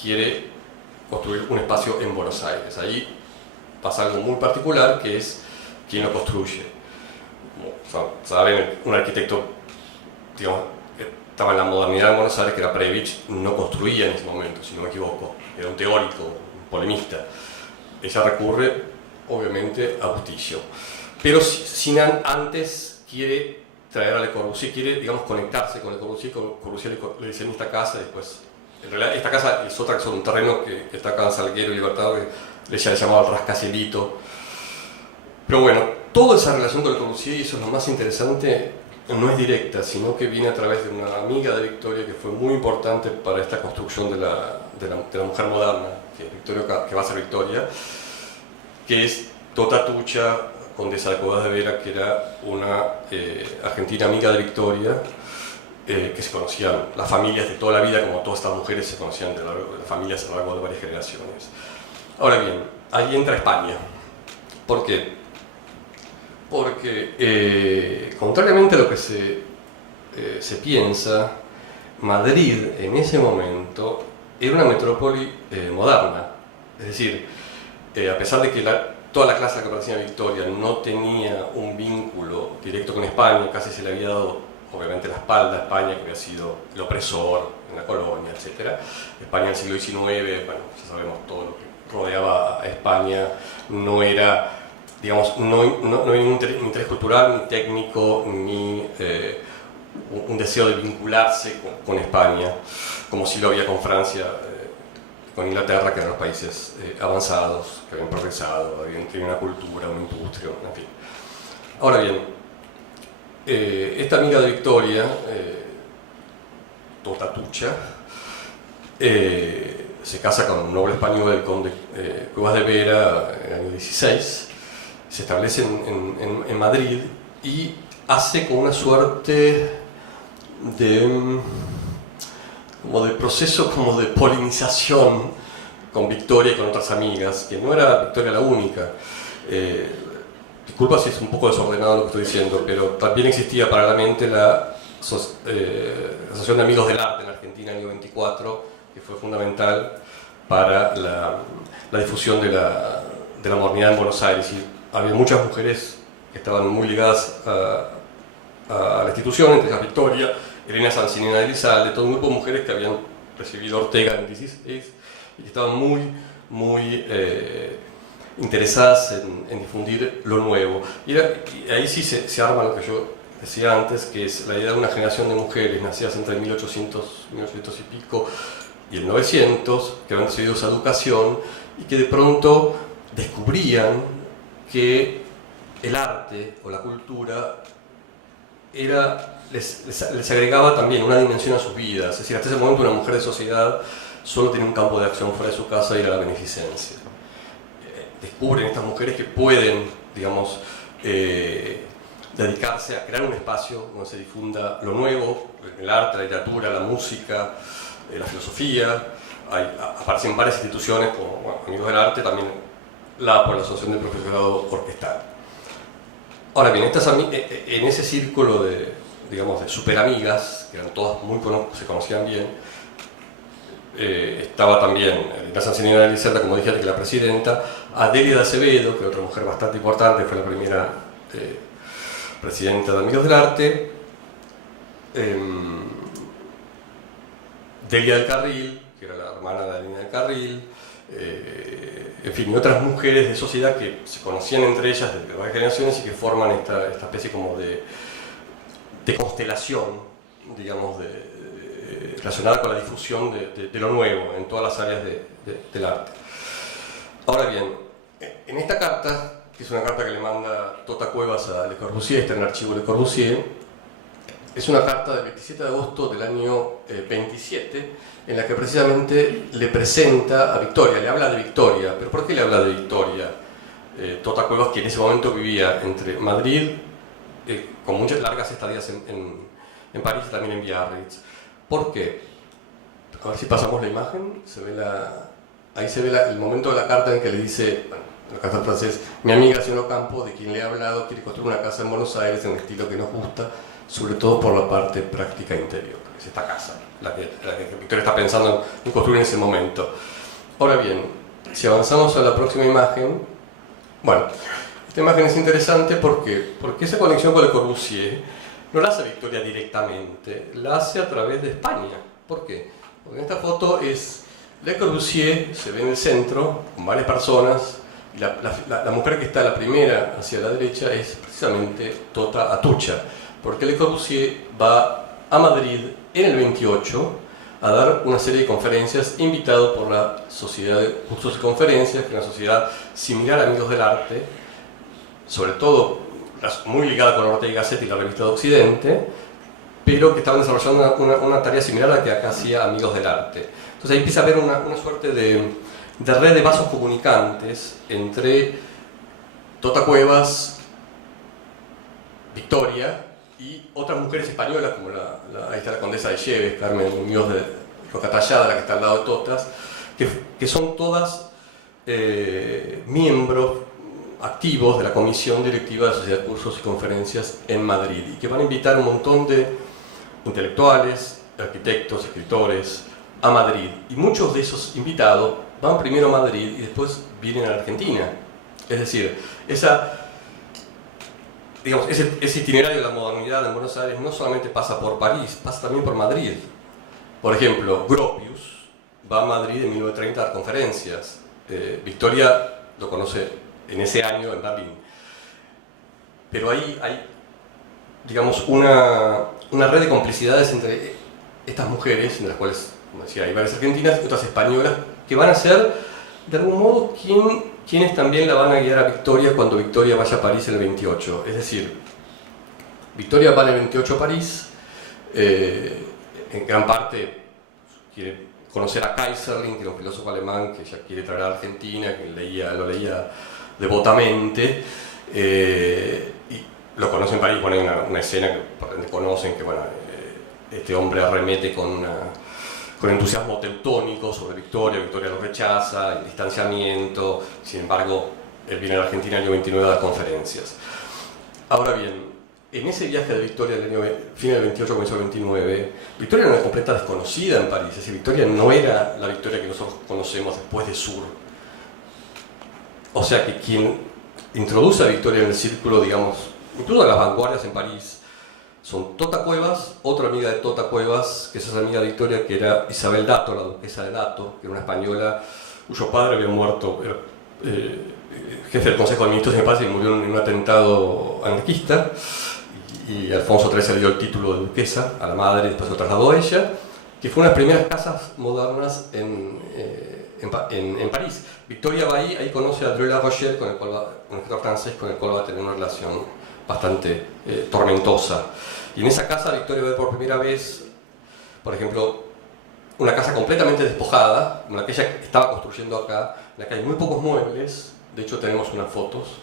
quiere construir un espacio en Buenos Aires. Ahí pasa algo muy particular, que es quién lo construye. Como saben, un arquitecto, digamos, que estaba en la modernidad en Buenos Aires, que era Previch, no construía en ese momento, si no me equivoco. Era un teórico, un polemista. Ella recurre, obviamente, a Bustillo. Pero antes quiere traer a Le Corbusier, quiere, digamos, conectarse con Le Corbusier. Corbusier le diseñó esta casa y después... En realidad, esta casa es otra, un terreno que está acá en Salguero y Libertador, que ella le llamaba el rascacielito. Pero bueno, toda esa relación con Le Corbusier, y eso es lo más interesante, no es directa, sino que viene a través de una amiga de Victoria que fue muy importante para esta construcción de la mujer moderna, que es Victoria, que va a ser Victoria, que es Tota Tucha, condesa de Cuevas de Vera, que era una argentina amiga de Victoria, que se conocían las familias de toda la vida, como todas estas mujeres se conocían de las familias a lo largo de varias generaciones. Ahora bien, ahí entra España. ¿Por qué? Porque, contrariamente a lo que se piensa, Madrid en ese momento era una metrópoli moderna. Es decir, a pesar de que toda la clase a la que pertenecía Victoria no tenía un vínculo directo con España, casi se le había dado obviamente la espalda a España, que había sido el opresor en la colonia, etc. España en el siglo XIX, bueno, ya sabemos todo lo que rodeaba a España, no era, digamos, no había ningún interés cultural, ni técnico, ni un deseo de vincularse con España, como sí lo había con Francia, con Inglaterra, que eran los países avanzados, que habían progresado, habían tenido una cultura, una industria, en fin. Ahora bien, esta amiga de Victoria, Tota Tucha, se casa con un noble español, el conde Cuevas de Vera, en el año 16, se establece en Madrid y hace como una suerte de proceso como de polinización con Victoria y con otras amigas, que no era Victoria la única. Disculpa si es un poco desordenado lo que estoy diciendo, pero también existía paralelamente la Asociación de Amigos del Arte en Argentina en el año 24, que fue fundamental para la difusión de la modernidad en Buenos Aires. Y había muchas mujeres que estaban muy ligadas a la institución, entre ellas Victoria, Elena Sancinena de Elizalde, todo un grupo de mujeres que habían recibido Ortega en el 16 y que estaban muy interesadas en difundir lo nuevo. Y ahí sí se arma lo que yo decía antes, que es la idea de una generación de mujeres nacidas entre 1800 y pico y el 900, que habían recibido esa educación y que de pronto descubrían que el arte o la cultura les agregaba también una dimensión a sus vidas. Es decir, hasta ese momento una mujer de sociedad solo tenía un campo de acción fuera de su casa y era la beneficencia. Descubren estas mujeres que pueden, digamos, dedicarse a crear un espacio donde se difunda lo nuevo, el arte, la literatura, la música, la filosofía. Aparecen varias instituciones como Amigos del Arte, también por la Asociación del Profesorado Orquestal. Ahora bien, en ese círculo de, digamos, de superamigas, que eran todas se conocían bien, estaba también la Sancinina de Licerda, como dije antes, que la presidenta, Adelia de Acevedo, que era otra mujer bastante importante, fue la primera presidenta de Amigos del Arte, Delia del Carril, que era la hermana de Adelia del Carril, en fin, y otras mujeres de sociedad que se conocían entre ellas desde varias generaciones y que forman esta especie como de constelación, digamos, relacionada con la difusión de lo nuevo en todas las áreas del arte. Ahora bien, en esta carta, que es una carta que le manda Tota Cuevas a Le Corbusier, está en el archivo Le Corbusier, es una carta del 27 de agosto del año 27, en la que precisamente le presenta a Victoria, le habla de Victoria. ¿Pero por qué le habla de Victoria? Tota Cuevas, que en ese momento vivía entre Madrid, con muchas largas estadías en París y también en Biarritz. ¿Por qué? A ver si pasamos la imagen, ahí se ve el momento de la carta en que le dice, bueno, la carta en francés: mi amiga Sion Ocampo, de quien le he hablado, quiere construir una casa en Buenos Aires en un estilo que nos gusta, sobre todo por la parte práctica interior. Es esta casa, la que Victoria está pensando en construir en ese momento. Ahora bien, si avanzamos a la próxima imagen, bueno, esta imagen es interesante porque esa conexión con Le Corbusier no la hace Victoria directamente, la hace a través de España. ¿Por qué? Porque en esta foto es Le Corbusier, se ve en el centro, con varias personas, y la mujer que está la primera hacia la derecha es precisamente Tota Atucha, porque Le Corbusier va a Madrid en el 28 a dar una serie de conferencias, invitado por la Sociedad de Cursos y Conferencias, que es una sociedad similar a Amigos del Arte, sobre todo muy ligada con Ortega y Gasset y la Revista de Occidente, pero que estaban desarrollando una tarea similar a la que acá hacía Amigos del Arte. Entonces ahí empieza a haber una suerte de red de vasos comunicantes entre Tota Cuevas, Victoria y otras mujeres españolas, como ahí está la condesa de Cheves, Carmen Muñoz de Rocatallada, la que está al lado de Totas, que son todas miembros activos de la comisión directiva de la Sociedad de Cursos y Conferencias en Madrid, y que van a invitar un montón de intelectuales, arquitectos, escritores a Madrid, y muchos de esos invitados van primero a Madrid y después vienen a la Argentina. Es decir, ese itinerario de la modernidad en Buenos Aires no solamente pasa por París, pasa también por Madrid. Por ejemplo, Gropius va a Madrid en 1930 a dar conferencias. Victoria lo conoce en ese año en Berlín. Pero ahí hay, digamos, una red de complicidades entre estas mujeres, entre las cuales, como decía, hay varias argentinas y otras españolas, que van a ser, de algún modo, quienes también la van a guiar a Victoria cuando Victoria vaya a París en el 28. Es decir, Victoria va en el 28 a París, en gran parte quiere conocer a Kaiserling, que era un filósofo alemán que ella quiere traer a Argentina, que lo leía devotamente, y lo conoce en París. Bueno, hay una escena que conocen, que bueno, este hombre arremete con entusiasmo teutónico sobre Victoria lo rechaza, el distanciamiento. Sin embargo, él viene a la Argentina en el año 29 a dar conferencias. Ahora bien, en ese viaje de Victoria del año fin del 28, comienzo del 29, Victoria era una completa desconocida en París. Es decir, Victoria no era la Victoria que nosotros conocemos después de Sur. O sea que quien introduce a Victoria en el círculo, digamos, incluso de las vanguardias en París, son Tota Cuevas, otra amiga de Tota Cuevas, que es esa amiga de Victoria, que era Isabel Dato, la duquesa de Dato, que era una española cuyo padre había muerto, era jefe del Consejo de Ministros, me parece, y murió en un atentado anarquista, y Alfonso XIII le dio el título de duquesa a la madre y después lo trasladó a ella, que fue una de las primeras casas modernas en París. Victoria va ahí conoce a André La Rochelle, un escritor francés con el cual va a tener una relación bastante tormentosa. Y en esa casa Victoria ve por primera vez, por ejemplo, una casa completamente despojada, como la que ella estaba construyendo acá, en la que hay muy pocos muebles. De hecho tenemos unas fotos,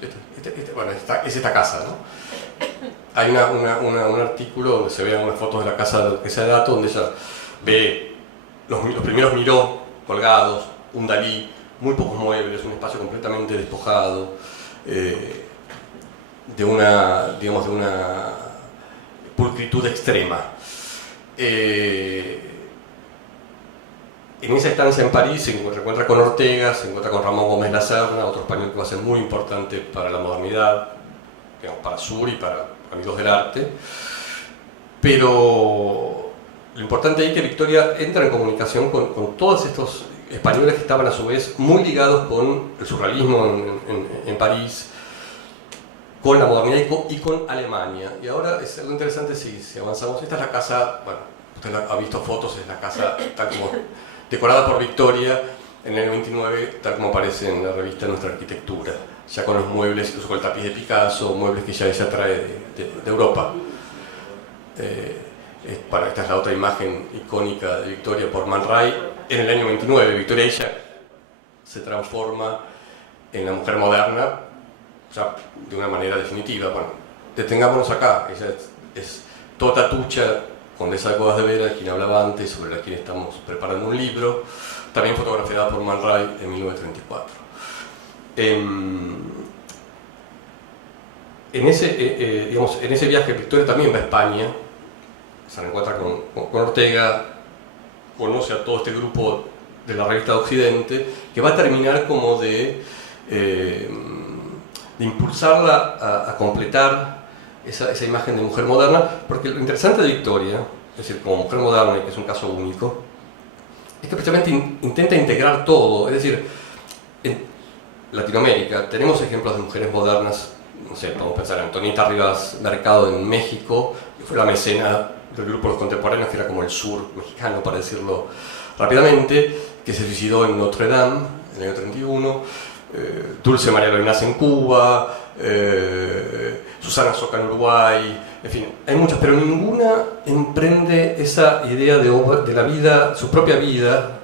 bueno, es esta casa, ¿no? Hay un artículo donde se ven unas fotos de la casa de la duquesa de Dato, donde ella ve los primeros Miró colgados, un Dalí, muy pocos muebles, un espacio completamente despojado, de una pulcritud extrema. En esa estancia en París se encuentra con Ortega, se encuentra con Ramón Gómez La Serna, otro español que va a ser muy importante para la modernidad, digamos, para Sur y para amigos del arte. Pero lo importante ahí es que Victoria entra en comunicación con todos estos españoles que estaban a su vez muy ligados con el surrealismo en París, con la modernidad y con Alemania. Y ahora es algo interesante si avanzamos. Esta es la casa, bueno, usted ha visto fotos, es la casa tal como decorada por Victoria en el año 29, tal como aparece en la revista Nuestra Arquitectura, ya con los muebles, incluso con el tapiz de Picasso, muebles que ya ella trae de Europa. Esta es la otra imagen icónica de Victoria por Man Ray en el año 29. Victoria ella se transforma en la mujer moderna, ya de una manera definitiva. Bueno, detengámonos acá. Ella es Tota Tucha, condesa de Cuevas de Vera, de quien hablaba antes, sobre la quien estamos preparando un libro, también fotografiada por Man Ray en 1934. En ese viaje Victoria también va a España, se reencuentra con Ortega, conoce a todo este grupo de la revista de Occidente, que va a terminar como de impulsarla a completar esa imagen de mujer moderna, porque lo interesante de Victoria, es decir, como mujer moderna, y que es un caso único, es que precisamente intenta integrar todo. Es decir, en Latinoamérica tenemos ejemplos de mujeres modernas, no sé, podemos pensar en Antonieta Rivas Mercado en México, que fue la mecena del grupo Los Contemporáneos, que era como el sur mexicano, para decirlo rápidamente, que se suicidó en Notre Dame en el año 31, Dulce María Lorenaz en Cuba, Susana Soca en Uruguay, en fin, hay muchas, pero ninguna emprende esa idea de la vida, su propia vida,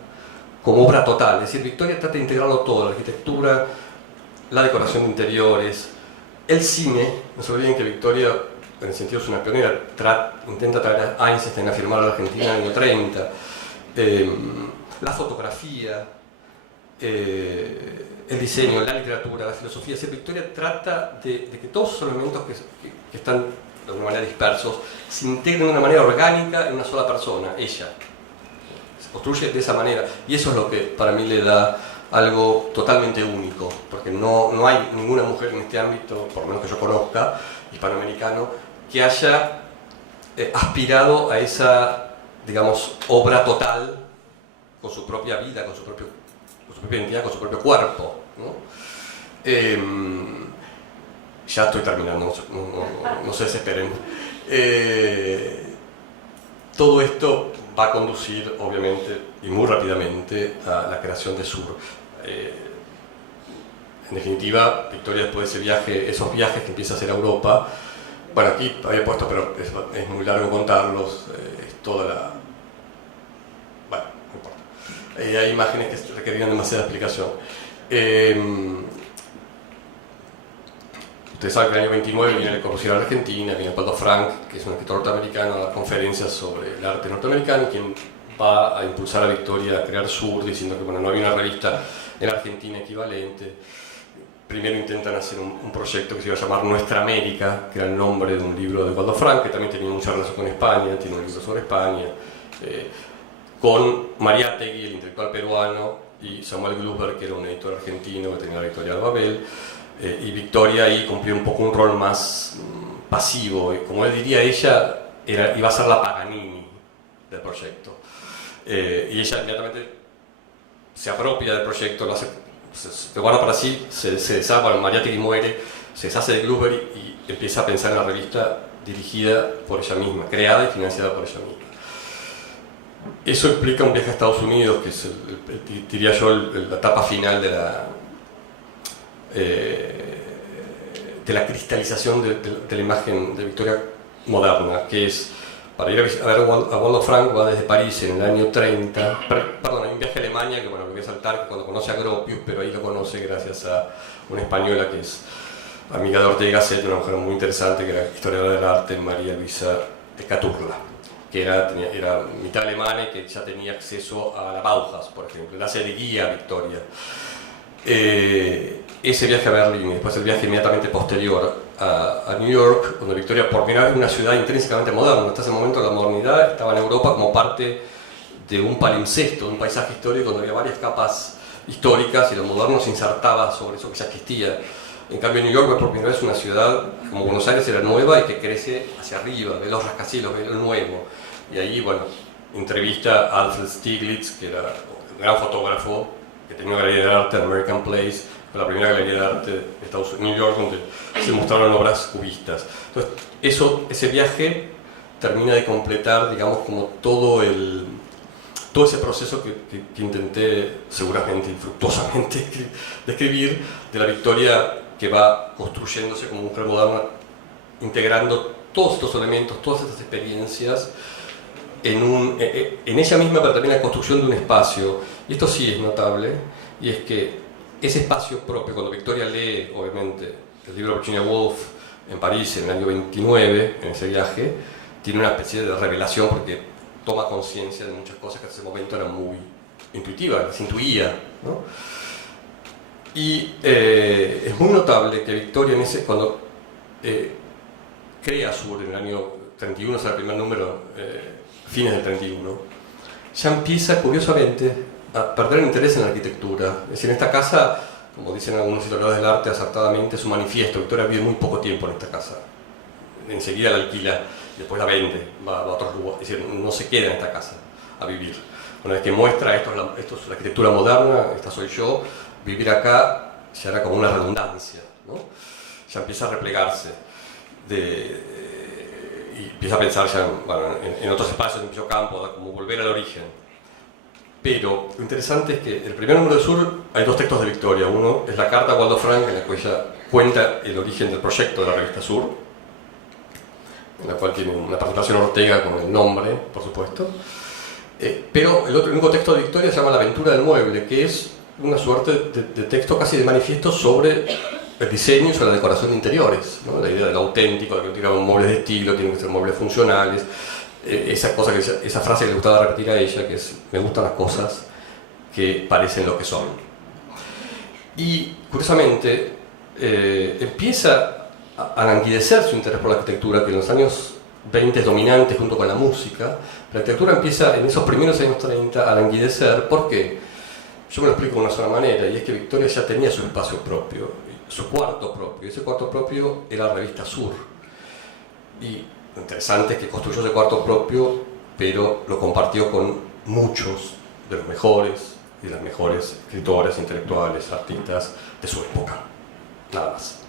como obra total. Es decir, Victoria trata de integrarlo todo: la arquitectura, la decoración de interiores, el cine. No se olviden que Victoria, en el sentido es una pionera, intenta traer a Einstein a filmar a la Argentina en el año 30, la fotografía, el diseño, la literatura, la filosofía. Si Victoria trata de que todos esos elementos que están de alguna manera dispersos se integren de una manera orgánica en una sola persona, ella. Se construye de esa manera, y eso es lo que para mí le da algo totalmente único, porque no hay ninguna mujer en este ámbito, por lo menos que yo conozca, hispanoamericano, que haya aspirado a esa, digamos, obra total, con su propia vida, con su propia identidad, con su propio cuerpo, ¿no? Ya estoy terminando, no se desesperen. Todo esto va a conducir, obviamente, y muy rápidamente, a la creación de Sur. En definitiva, Victoria, después de ese viaje, esos viajes que empieza a hacer a Europa, bueno, aquí había puesto, pero es muy largo contarlos, es toda la... Bueno, no importa. Hay imágenes que requerían demasiada explicación. Ustedes saben que en el año 29 viene Le Corbusier a la Argentina, viene Aldo Frank, que es un escritor norteamericano, a dar conferencias sobre el arte norteamericano, quien va a impulsar a Victoria a crear Sur, diciendo que bueno, no había una revista en Argentina equivalente. Primero intentan hacer un proyecto que se iba a llamar Nuestra América, que era el nombre de un libro de Aldo Frank, que también tenía mucha relación con España, tiene un libro sobre España, con Mariátegui, el intelectual peruano, y Samuel Gluber, que era un editor argentino que tenía la editorial Babel. Y Victoria ahí cumplió un poco un rol más pasivo, y como él diría, ella iba a ser la Paganini del proyecto, y ella inmediatamente se apropia del proyecto, lo guarda para sí, se deshace. Cuando Mariátegui muere, se deshace de Gluber y empieza a pensar en la revista dirigida por ella misma, creada y financiada por ella misma. Eso implica un viaje a Estados Unidos, que es, diría yo, la etapa final de la cristalización de la imagen de Victoria moderna, que es, para ir a ver a Waldo Frank, va desde París en el año 30, perdón, hay un viaje a Alemania, que bueno, lo voy a saltar, cuando conoce a Gropius, pero ahí lo conoce gracias a una española que es amiga de Ortega y Gasset, una mujer muy interesante, que era historiadora del arte, María Luisa de Caturla, que era mitad alemana y que ya tenía acceso a la Bauhaus, por ejemplo, la hace de guía a Victoria. ese viaje a Berlín y después el viaje inmediatamente posterior a New York, donde Victoria por primera vez una ciudad intrínsecamente moderna. Hasta ese momento la modernidad estaba en Europa como parte de un palimpsesto, un paisaje histórico donde había varias capas históricas y lo moderno se insertaba sobre eso que ya existía. En cambio, New York por primera vez una ciudad como Buenos Aires era nueva y que crece hacia arriba, ve los rascacielos, ve lo nuevo. Y ahí, bueno, entrevista a Alfred Stieglitz, que era un gran fotógrafo, que tenía una galería de arte en American Place, la primera galería de arte de Estados Unidos, New York, donde se mostraron obras cubistas. Entonces, ese viaje termina de completar, digamos, como todo ese proceso que intenté seguramente infructuosamente describir de la Victoria que va construyéndose como mujer moderna, integrando todos estos elementos, todas estas experiencias en ella misma, pero también la construcción de un espacio. Y esto sí es notable, y es que ese espacio propio, cuando Victoria lee, obviamente, el libro de Virginia Woolf en París en el año 29, en ese viaje, tiene una especie de revelación porque toma conciencia de muchas cosas que hasta ese momento eran muy intuitivas, las intuía, ¿no? Y es muy notable que Victoria, cuando crea Sur en el año 31, o sea, el primer número, fines del 31, ya empieza, curiosamente, a perder el interés en la arquitectura. Es decir, en esta casa, como dicen algunos historiadores del arte acertadamente, es un manifiesto. Victoria vive muy poco tiempo en esta casa. Enseguida la alquila, después la vende, va a otros lugares. Es decir, no se queda en esta casa a vivir. Una vez que muestra esto es la arquitectura moderna, esta soy yo, vivir acá ya era como una redundancia, ¿no? Ya empieza a replegarse y empieza a pensar ya en otros espacios, en Pío Campo, como volver al origen. Pero lo interesante es que el primer número de Sur hay dos textos de Victoria. Uno es la carta a Waldo Frank, en la cual ella cuenta el origen del proyecto de la revista Sur, en la cual tiene una participación Ortega con el nombre, por supuesto. Pero el único texto de Victoria se llama La aventura del mueble, que es una suerte de texto casi de manifiesto sobre el diseño y sobre la decoración de interiores, ¿no? La idea del auténtico, de que no tiene muebles de estilo, tienen que ser muebles funcionales. Esa frase que le gustaba repetir a ella, que es: me gustan las cosas que parecen lo que son. Y curiosamente empieza a languidecer su interés por la arquitectura, que en los años 20 es dominante junto con la música. La arquitectura empieza en esos primeros años 30 a languidecer. ¿Por qué? Yo me lo explico de una sola manera, y es que Victoria ya tenía su espacio propio, su cuarto propio, y ese cuarto propio era la revista Sur. Y lo interesante es que construyó ese cuarto propio, pero lo compartió con muchos de los mejores y las mejores escritores, intelectuales, artistas de su época. Nada más.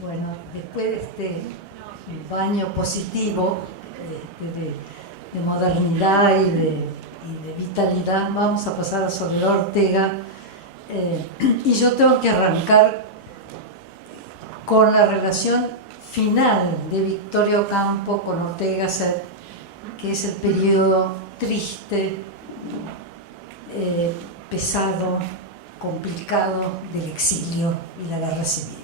Bueno, después de este baño positivo de modernidad y de vitalidad, vamos a pasar a Soledad Ortega, y yo tengo que arrancar con la relación final de Victoria Ocampo con Ortega Gasset, que es el periodo triste, pesado, complicado del exilio y la guerra civil.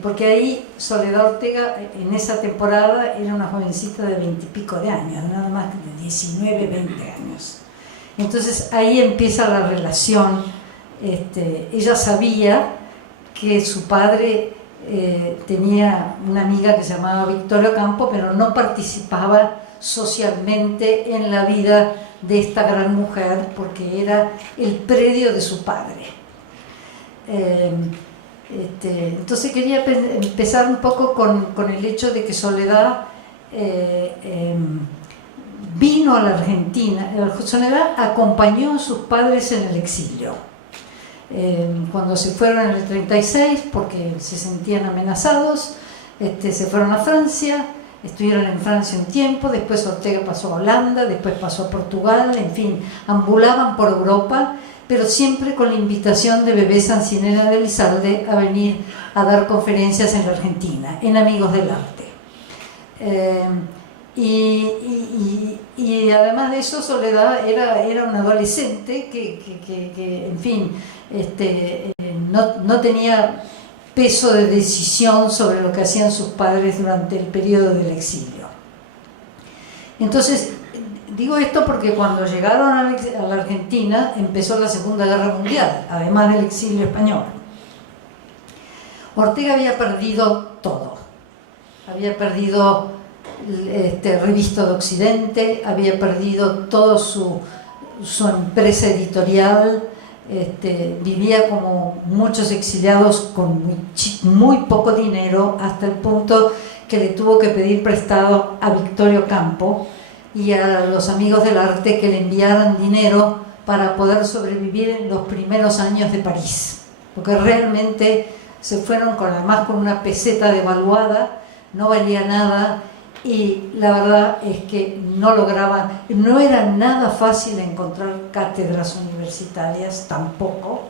Porque ahí Soledad Ortega en esa temporada era una jovencita de 20 y pico de años, nada más de 19, 20 años. Entonces ahí empieza la relación. Ella sabía que su padre tenía una amiga que se llamaba Victoria Ocampo, pero no participaba socialmente en la vida de esta gran mujer porque era el predio de su padre. Entonces quería empezar un poco con el hecho de que Soledad vino a la Argentina. Soledad acompañó a sus padres en el exilio. Cuando se fueron en el 36, porque se sentían amenazados, se fueron a Francia, estuvieron en Francia un tiempo, después Ortega pasó a Holanda, después pasó a Portugal, en fin, ambulaban por Europa, pero siempre con la invitación de Bebé Sancinena de Elizalde a venir a dar conferencias en la Argentina, en Amigos del Arte. Y además de eso, Soledad era una adolescente que en fin, no tenía peso de decisión sobre lo que hacían sus padres durante el periodo del exilio. Entonces, digo esto porque cuando llegaron a la Argentina empezó la Segunda Guerra Mundial, además del exilio español. Ortega había perdido todo. Había perdido Revista de Occidente, había perdido toda su empresa editorial, vivía como muchos exiliados con muy poco dinero, hasta el punto que le tuvo que pedir prestado a Victorio Campo y a los amigos del arte que le enviaran dinero para poder sobrevivir en los primeros años de París, porque realmente se fueron además con una peseta devaluada, no valía nada, y la verdad es que no lograban, no era nada fácil encontrar cátedras universitarias tampoco,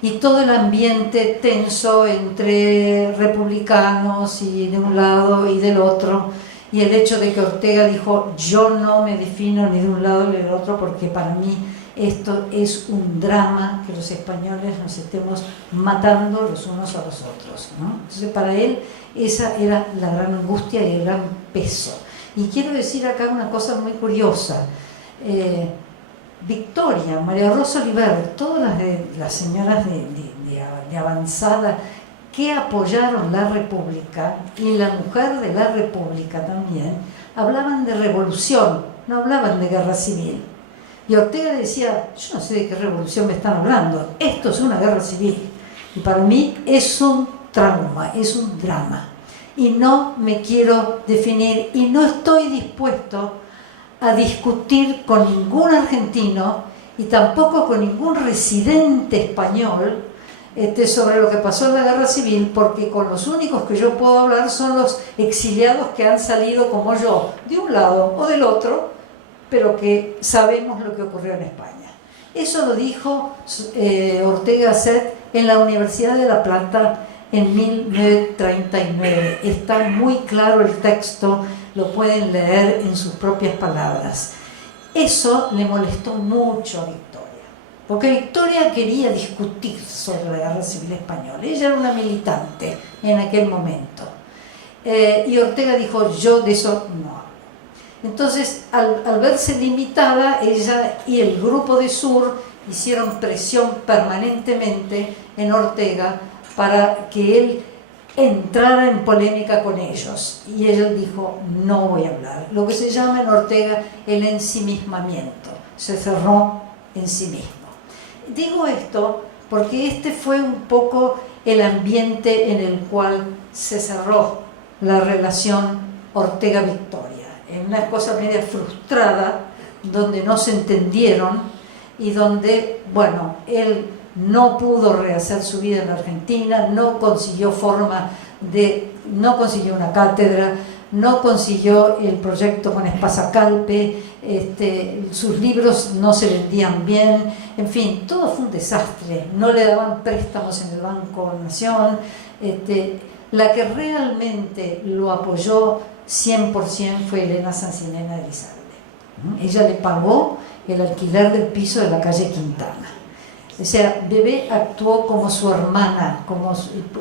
y todo el ambiente tenso entre republicanos y de un lado y del otro, y el hecho de que Ortega dijo: yo no me defino ni de un lado ni del otro, porque para mí esto es un drama que los españoles nos estemos matando los unos a los otros, ¿no? Entonces para él esa era la gran angustia y el gran peso. Y quiero decir acá una cosa muy curiosa. Victoria, María Rosa Oliver, todas las señoras de avanzada que apoyaron la República, y la mujer de la República también, hablaban de revolución, no hablaban de guerra civil. Y Ortega decía: yo no sé de qué revolución me están hablando, esto es una guerra civil. Y para mí es un trauma, es un drama. Y no me quiero definir, y no estoy dispuesto a discutir con ningún argentino y tampoco con ningún residente español sobre lo que pasó en la guerra civil, porque con los únicos que yo puedo hablar son los exiliados que han salido como yo, de un lado o del otro, pero que sabemos lo que ocurrió en España. Eso lo dijo Ortega Set en la Universidad de La Plata en 1939. Está muy claro el texto, lo pueden leer en sus propias palabras. Eso le molestó mucho a Victoria, porque Victoria quería discutir sobre la guerra civil española. Ella era una militante en aquel momento. Y Ortega dijo: yo de eso no hablo. Entonces, al verse limitada, ella y el grupo de Sur hicieron presión permanentemente en Ortega para que él entrara en polémica con ellos. Y ella dijo: no voy a hablar. Lo que se llama en Ortega el ensimismamiento. Se cerró en sí mismo. Digo esto porque este fue un poco el ambiente en el cual se cerró la relación Ortega-Victoria. En una cosa media frustrada, donde no se entendieron y donde, bueno, él no pudo rehacer su vida en la Argentina, no consiguió no consiguió una cátedra, no consiguió el proyecto con Espasacalpe, sus libros no se vendían bien, en fin, todo fue un desastre. No le daban préstamos en el Banco Nación. La que realmente lo apoyó 100% fue Elena Sancinena de Elizalde. Ella le pagó el alquiler del piso de la calle Quintana. O sea, Bebé actuó como su hermana,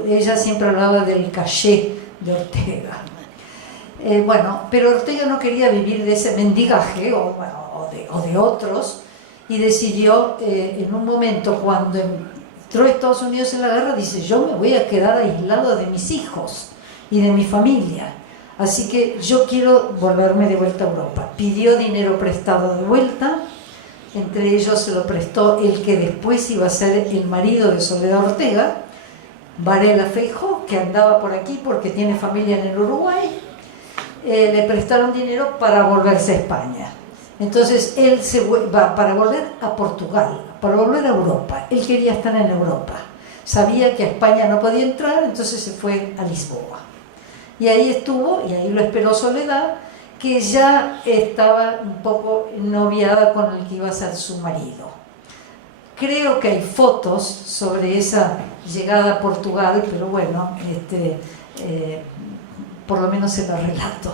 ella siempre hablaba del caché de Ortega. Bueno, pero Ortega no quería vivir de ese mendigaje o de otros, y decidió en un momento, cuando entró a Estados Unidos en la guerra, dice: yo me voy a quedar aislado de mis hijos y de mi familia, así que yo quiero volverme de vuelta a Europa. Pidió dinero prestado de vuelta. Entre ellos se lo prestó el que después iba a ser el marido de Soledad Ortega, Varela Feijó, que andaba por aquí porque tiene familia en el Uruguay. Le prestaron dinero para volverse a España. Entonces él va para volver a Portugal, para volver a Europa. Él quería estar en Europa. Sabía que a España no podía entrar, entonces se fue a Lisboa. Y ahí estuvo, y ahí lo esperó Soledad, que ya estaba un poco noviada con el que iba a ser su marido. Creo que hay fotos sobre esa llegada a Portugal, pero bueno, por lo menos se lo relato.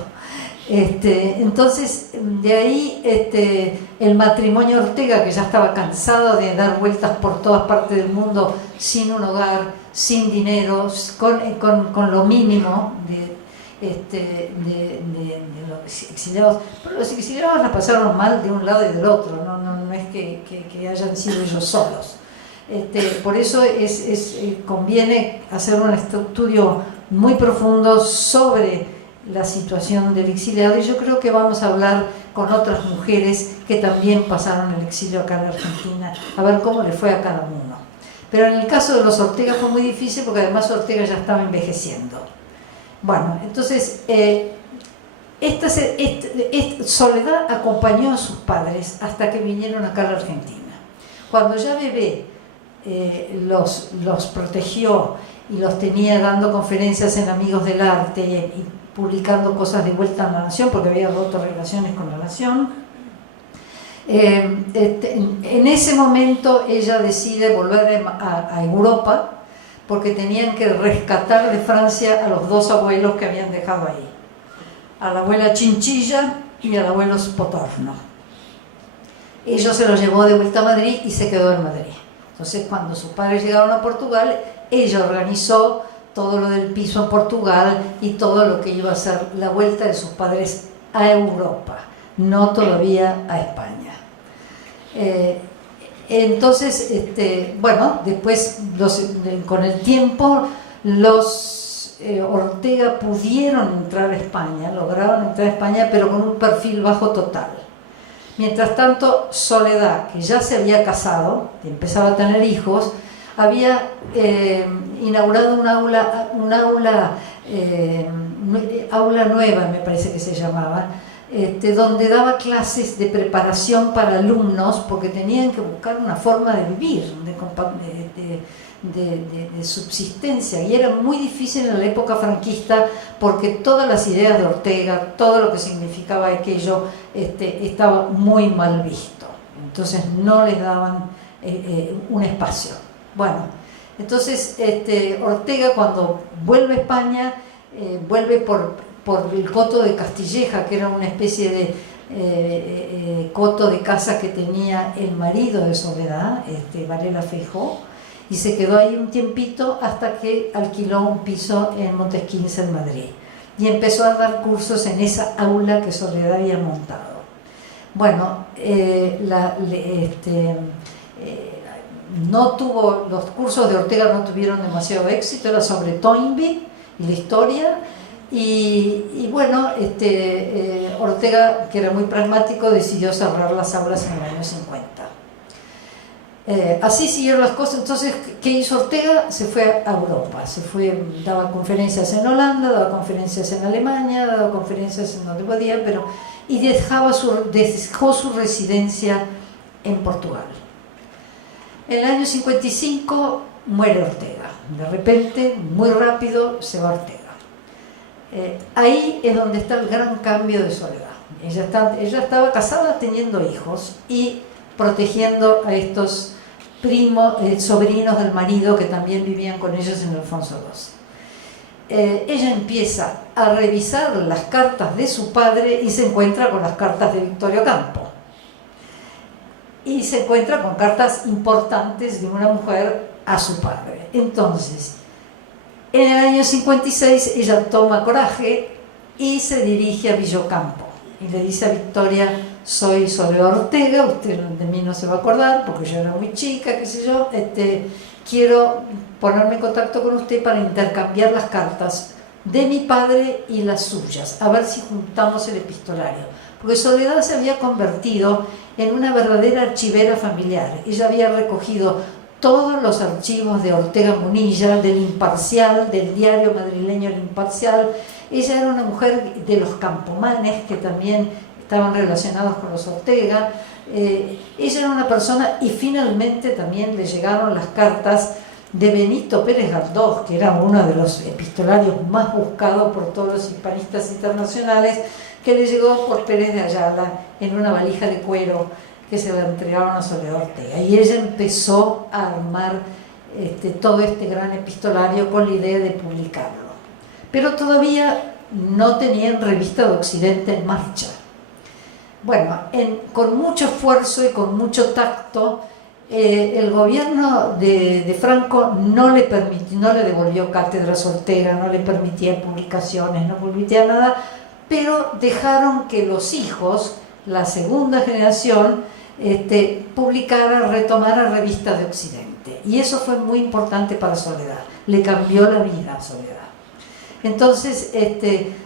Entonces, de ahí el matrimonio Ortega, que ya estaba cansado de dar vueltas por todas partes del mundo sin un hogar, sin dinero, con lo mínimo de los exiliados. Pero los exiliados la pasaron mal de un lado y del otro, no es que hayan sido ellos solos. Por eso conviene hacer un estudio muy profundo sobre la situación del exiliado, y yo creo que vamos a hablar con otras mujeres que también pasaron el exilio acá en la Argentina, a ver cómo le fue a cada uno. Pero en el caso de los Ortega fue muy difícil porque además Ortega ya estaba envejeciendo. Bueno, entonces Soledad acompañó a sus padres hasta que vinieron acá a la Argentina. Cuando ya bebé los protegió y los tenía dando conferencias en Amigos del Arte y publicando cosas de vuelta a la Nación, porque había roto relaciones con la Nación. En ese momento ella decide volver a Europa, porque tenían que rescatar de Francia a los dos abuelos que habían dejado ahí, a la abuela Chinchilla y al abuelo Potorno. Ella se los llevó de vuelta a Madrid y se quedó en Madrid. Entonces, cuando sus padres llegaron a Portugal, ella organizó todo lo del piso en Portugal y todo lo que iba a ser la vuelta de sus padres a Europa, no todavía a España. Entonces, bueno, después con el tiempo los Ortega pudieron entrar a España, lograron entrar a España, pero con un perfil bajo total. Mientras tanto, Soledad, que ya se había casado y empezaba a tener hijos, había inaugurado un aula nueva, me parece que se llamaba, donde daba clases de preparación para alumnos, porque tenían que buscar una forma de vivir, de subsistencia, y era muy difícil en la época franquista porque todas las ideas de Ortega, todo lo que significaba aquello, estaba muy mal visto. Entonces no les daban un espacio. Bueno, entonces Ortega, cuando vuelve a España, vuelve por el coto de Castilleja, que era una especie de coto de casa que tenía el marido de Soledad, Varela Feijó, y se quedó ahí un tiempito hasta que alquiló un piso en Montesquieu, en Madrid, y empezó a dar cursos en esa aula que Soledad había montado. Bueno, los cursos de Ortega no tuvieron demasiado éxito, era sobre Toynbee y la historia, y bueno, Ortega, que era muy pragmático, decidió cerrar las aulas en el año 50. Así siguieron las cosas. Entonces, ¿qué hizo Ortega? Se fue a Europa, daba conferencias en Holanda, daba conferencias en Alemania, daba conferencias en donde podía, y dejó su residencia en Portugal. En el año 55 muere Ortega. De repente, muy rápido, se va Ortega. Ahí es donde está el gran cambio de Soledad. Ella estaba casada, teniendo hijos y protegiendo a estos sobrinos del marido que también vivían con ellos en Alfonso XII. Ella empieza a revisar las cartas de su padre y se encuentra con las cartas de Victorio Campo. Y se encuentra con cartas importantes de una mujer a su padre. Entonces, en el año 56 ella toma coraje y se dirige a Villocampo y le dice a Victoria: soy Soledad Ortega, usted de mí no se va a acordar porque yo era muy chica, qué sé yo, quiero ponerme en contacto con usted para intercambiar las cartas de mi padre y las suyas, a ver si juntamos el epistolario, porque Soledad se había convertido en una verdadera archivera familiar. Ella había recogido todos los archivos de Ortega Munilla, del Imparcial, del diario madrileño El Imparcial. Ella era una mujer de los Campomanes, que también estaban relacionados con los Ortega. Ella era una persona, y finalmente también le llegaron las cartas de Benito Pérez Galdós, que era uno de los epistolarios más buscados por todos los hispanistas internacionales, que le llegó por Pérez de Ayala en una valija de cuero que se le entregaron a Soledad Ortega. Y ella empezó a armar todo este gran epistolario con la idea de publicarlo. Pero todavía no tenían revista de Occidente en marcha. Bueno, con mucho esfuerzo y con mucho tacto, el gobierno de Franco no le devolvió cátedras Ortega, no le permitía publicaciones, no permitía nada, pero dejaron que los hijos, la segunda generación, retomara revistas de Occidente. Y eso fue muy importante para Soledad, le cambió la vida a Soledad. Entonces,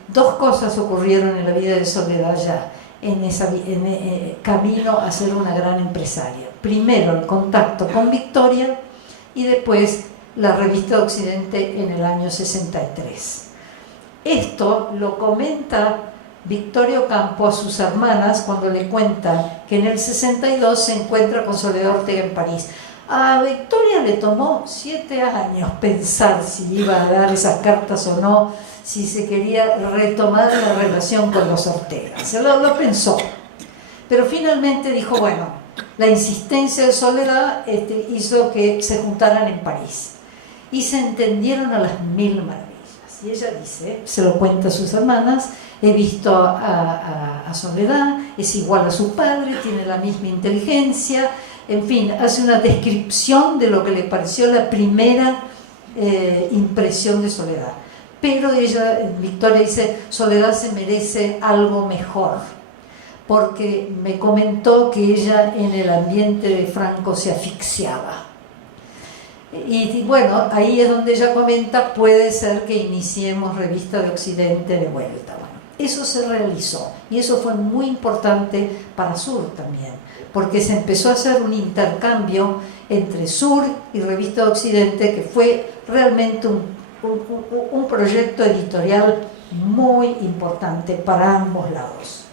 dos cosas ocurrieron en la vida de Soledad ya, en camino a ser una gran empresaria. Primero, el contacto con Victoria y después la revista de Occidente en el año 63. Esto lo comenta Victoria Ocampo a sus hermanas cuando le cuenta que en el 62 se encuentra con Soledad Ortega en París. A Victoria le tomó 7 años pensar si iba a dar esas cartas o no, si se quería retomar la relación con los Ortega. Se lo pensó, pero finalmente dijo, bueno, la insistencia de Soledad hizo que se juntaran en París y se entendieron a las 1000 maravillas. Y ella dice, se lo cuenta a sus hermanas, he visto a Soledad, es igual a su padre, tiene la misma inteligencia, en fin, hace una descripción de lo que le pareció la primera impresión de Soledad. Pero Victoria dice, Soledad se merece algo mejor, porque me comentó que ella en el ambiente de Franco se asfixiaba. Y bueno, ahí es donde ella comenta, puede ser que iniciemos Revista de Occidente de vuelta. Bueno, eso se realizó y eso fue muy importante para Sur también, porque se empezó a hacer un intercambio entre Sur y Revista de Occidente que fue realmente un proyecto editorial muy importante para ambos lados.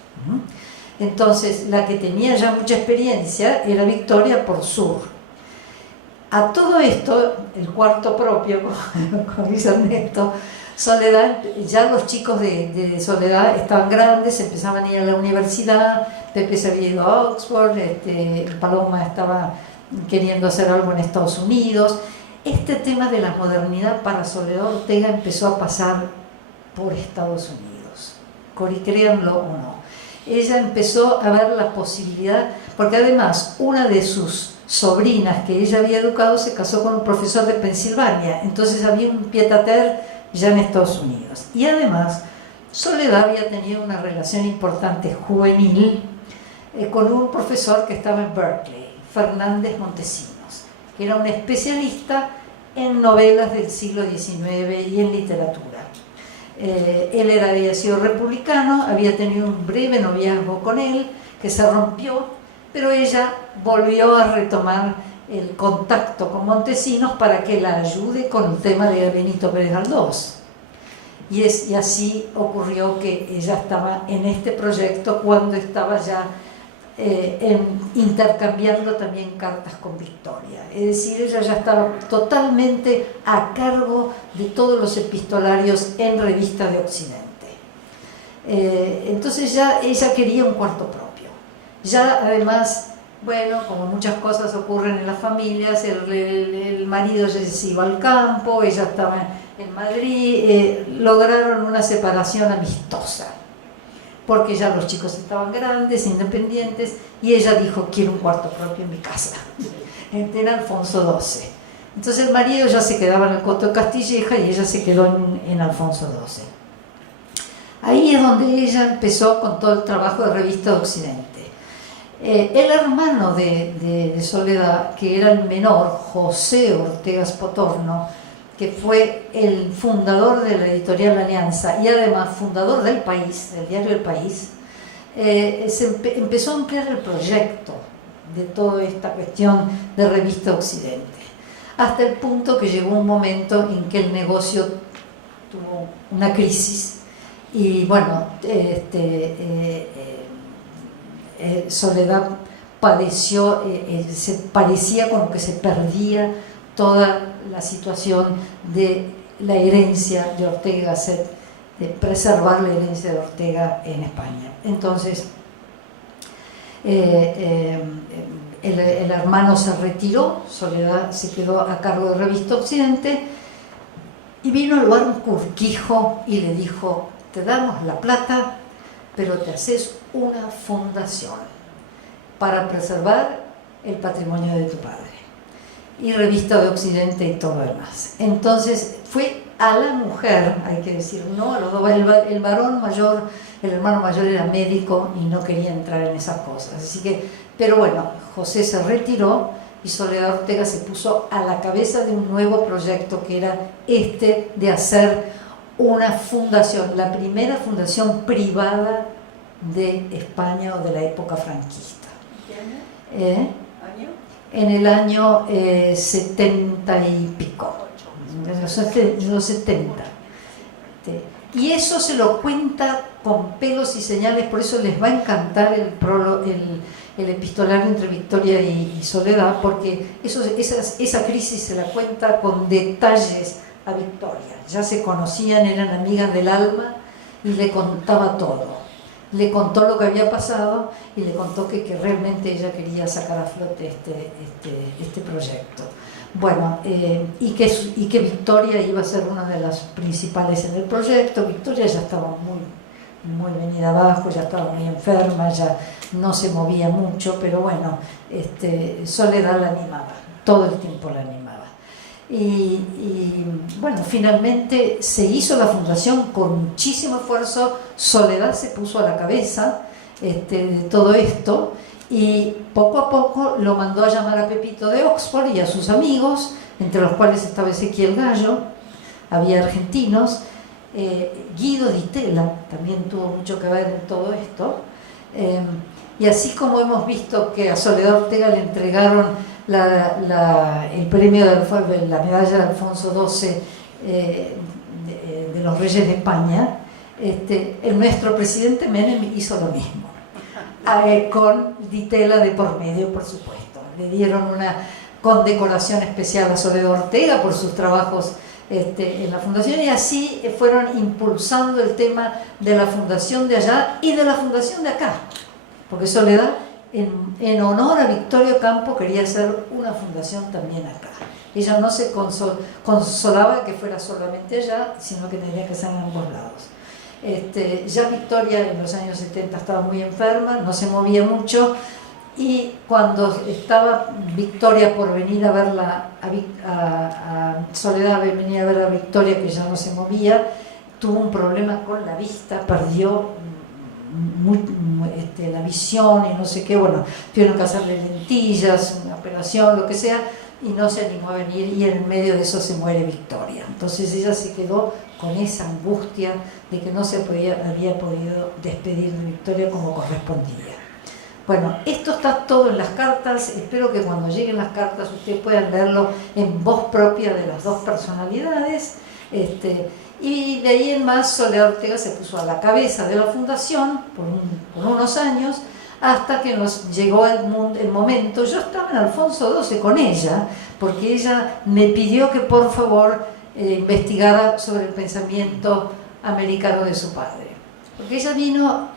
Entonces, la que tenía ya mucha experiencia era Victoria por Sur. A todo esto, el cuarto propio, como dice Ernesto, Soledad, ya los chicos de Soledad estaban grandes, empezaban a ir a la universidad, Pepe se había ido a Oxford, Paloma estaba queriendo hacer algo en Estados Unidos. Este tema de la modernidad para Soledad Ortega empezó a pasar por Estados Unidos, créanlo o no. Ella empezó a ver la posibilidad, porque además una de sus sobrinas que ella había educado se casó con un profesor de Pensilvania, entonces había un pied-à-terre ya en Estados Unidos. Y además, Soledad había tenido una relación importante juvenil con un profesor que estaba en Berkeley, Fernández Montesinos, que era un especialista en novelas del siglo XIX y en literatura. Él había sido republicano, había tenido un breve noviazgo con él, que se rompió, pero ella volvió a retomar el contacto con Montesinos para que la ayude con el tema de Benito Pérez Galdós. Y así ocurrió que ella estaba en este proyecto cuando estaba ya intercambiando también cartas con Victoria. Es decir, ella ya estaba totalmente a cargo de todos los epistolarios en Revista de Occidente. Entonces ya ella quería un cuarto propio. Ya además, bueno, como muchas cosas ocurren en las familias, el marido ya se iba al campo, ella estaba en Madrid, lograron una separación amistosa, porque ya los chicos estaban grandes, independientes, y ella dijo, quiero un cuarto propio en mi casa. Era Alfonso XII. Entonces el marido ya se quedaba en el Coto de Castilleja y ella se quedó en Alfonso XII. Ahí es donde ella empezó con todo el trabajo de Revista de Occidente. El hermano de Soledad, que era el menor, José Ortega Spotorno, que fue el fundador de la editorial Alianza y además fundador del País, del diario El País, empezó a ampliar el proyecto de toda esta cuestión de Revista Occidente, hasta el punto que llegó un momento en que el negocio tuvo una crisis y bueno, Soledad padeció, se parecía como que se perdía toda la situación de la herencia de Ortega y Gasset, de preservar la herencia de Ortega en España. Entonces, el hermano se retiró, Soledad se quedó a cargo de Revista Occidente, y vino el barón Urquijo y le dijo, te damos la plata, pero te haces una fundación para preservar el patrimonio de tu padre. Y Revista de Occidente y todo lo demás. Entonces fue a la mujer, hay que decir, no a los dos, el varón mayor, el hermano mayor era médico y no quería entrar en esas cosas. Así que, pero bueno, José se retiró y Soledad Ortega se puso a la cabeza de un nuevo proyecto que era este de hacer una fundación, la primera fundación privada de España o de la época franquista. ¿Qué año? En el año 70 y pico, en los 70. Y eso se lo cuenta con pelos y señales, por eso les va a encantar el epistolario entre Victoria y Soledad, porque esa crisis se la cuenta con detalles a Victoria. Ya se conocían, eran amigas del alma y le contaba todo. Le contó lo que había pasado y le contó que realmente ella quería sacar a flote este proyecto. Bueno, y que Victoria iba a ser una de las principales en el proyecto. Victoria ya estaba muy venida abajo, ya estaba muy enferma, ya no se movía mucho, pero bueno, Soledad la animaba, todo el tiempo la animaba. Y bueno, finalmente se hizo la fundación con muchísimo esfuerzo. Soledad se puso a la cabeza de todo esto y poco a poco lo mandó a llamar a Pepito de Oxford y a sus amigos, entre los cuales estaba Ezequiel Gallo, había argentinos, Guido Di Tella también tuvo mucho que ver en todo esto, y así como hemos visto que a Soledad Ortega le entregaron el premio de la medalla de Alfonso XII de los Reyes de España, nuestro presidente Menem hizo lo mismo, con Di Tella de por medio, por supuesto. Le dieron una condecoración especial a Soledad Ortega por sus trabajos en la fundación, y así fueron impulsando el tema de la fundación de allá y de la fundación de acá, porque Soledad, en honor a Victoria Ocampo, quería hacer una fundación también acá. Ella no se consolaba que fuera solamente allá, sino que tenía que ser en ambos lados. Ya Victoria en los años 70 estaba muy enferma, no se movía mucho, y cuando estaba Victoria por venir a verla, a Soledad venía a ver a Victoria, que ya no se movía, tuvo un problema con la vista, perdió la visión y no sé qué. Bueno, tuvieron que hacerle lentillas, una operación, lo que sea, y no se animó a venir, y en medio de eso se muere Victoria. Entonces ella se quedó con esa angustia de que no se había podido despedir de Victoria como correspondía. Bueno, esto está todo en las cartas. Espero que cuando lleguen las cartas ustedes puedan leerlo en voz propia de las dos personalidades. Y de ahí en más Soledad Ortega se puso a la cabeza de la fundación por unos años, hasta que nos llegó el momento. Yo estaba en Alfonso XII con ella, porque ella me pidió que por favor investigara sobre el pensamiento americano de su padre, porque ella vino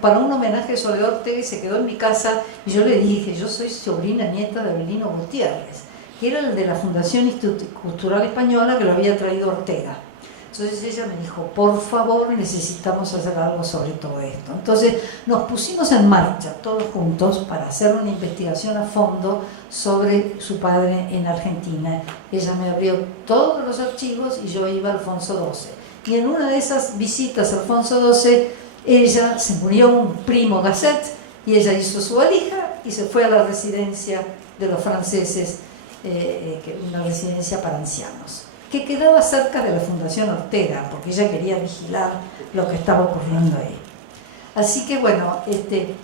para un homenaje a Soledad Ortega y se quedó en mi casa, y yo le dije: yo soy sobrina nieta de Avelino Gutiérrez, que era el de la Fundación Cultural Española, que lo había traído Ortega. Entonces ella me dijo: por favor, necesitamos hacer algo sobre todo esto. Entonces nos pusimos en marcha todos juntos para hacer una investigación a fondo sobre su padre en Argentina. Ella me abrió todos los archivos y yo iba a Alfonso XII. Y en una de esas visitas a Alfonso XII, ella se murió un primo Gasset, y ella hizo su valija y se fue a la residencia de los franceses, una residencia para ancianos, que quedaba cerca de la Fundación Ortega, porque ella quería vigilar lo que estaba ocurriendo ahí. Así que bueno,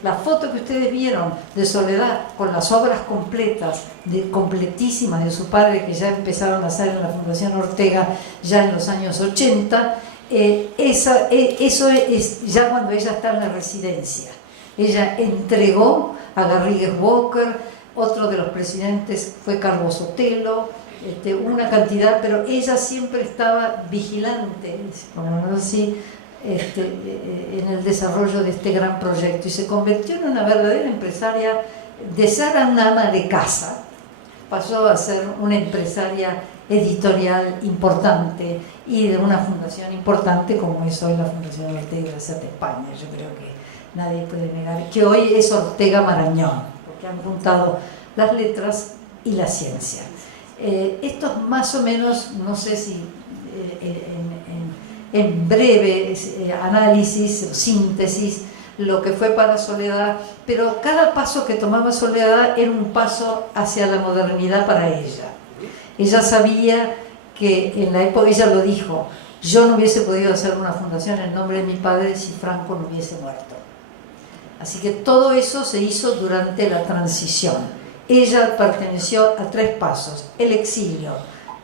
la foto que ustedes vieron de Soledad con las obras completas, completísimas de su padre, que ya empezaron a hacer en la Fundación Ortega ya en los años 80, eso es ya cuando ella está en la residencia. Ella entregó a Garrigues Walker, otro de los presidentes fue Carlos Sotelo, una cantidad, pero ella siempre estaba vigilante, así, en el desarrollo de este gran proyecto, y se convirtió en una verdadera empresaria. De ser una ama de casa, pasó a ser una empresaria editorial importante y de una fundación importante como es hoy la Fundación Ortega y Gasset de España. Yo creo que nadie puede negar que hoy es Ortega Marañón, porque han juntado las letras y la ciencia. Esto es más o menos, no sé si en breve análisis o síntesis, lo que fue para Soledad, pero cada paso que tomaba Soledad era un paso hacia la modernidad para ella. Ella sabía que en la época, ella lo dijo, yo no hubiese podido hacer una fundación en nombre de mi padre si Franco no hubiese muerto. Así que todo eso se hizo durante la transición. Ella perteneció a 3 pasos: el exilio,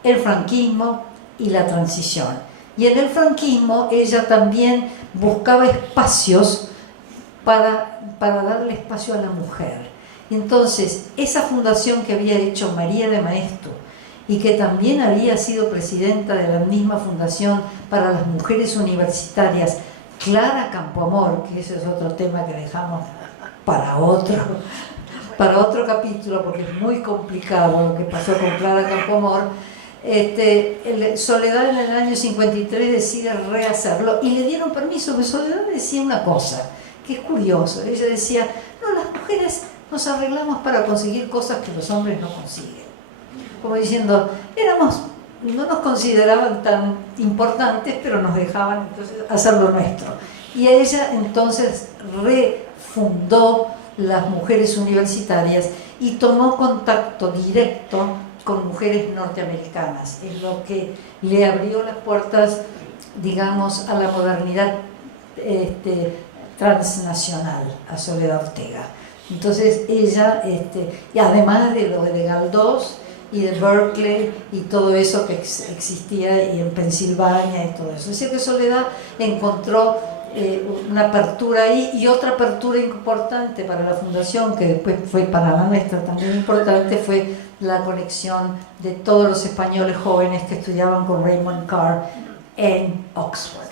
el franquismo y la transición. Y en el franquismo ella también buscaba espacios para darle espacio a la mujer. Entonces, esa fundación que había hecho María de Maeztu y que también había sido presidenta de la misma fundación para las mujeres universitarias, Clara Campoamor, que ese es otro tema que dejamos para otro capítulo, porque es muy complicado lo que pasó con Clara Campoamor. Soledad en el año 53 decide rehacerlo y le dieron permiso, porque Soledad decía una cosa que es curioso. Ella decía, no, las mujeres nos arreglamos para conseguir cosas que los hombres no consiguen. Como diciendo, no nos consideraban tan importantes, pero nos dejaban entonces hacer lo nuestro. Y ella entonces refundó las mujeres universitarias y tomó contacto directo con mujeres norteamericanas. Es lo que le abrió las puertas, digamos, a la modernidad transnacional, a Soledad Ortega. Entonces ella, y además de lo de Galdós y de Berkeley y todo eso que existía, y en Pensilvania y todo eso. Es decir, que Soledad encontró una apertura ahí, y otra apertura importante para la fundación, que después fue para la nuestra también importante, fue la conexión de todos los españoles jóvenes que estudiaban con Raymond Carr en Oxford.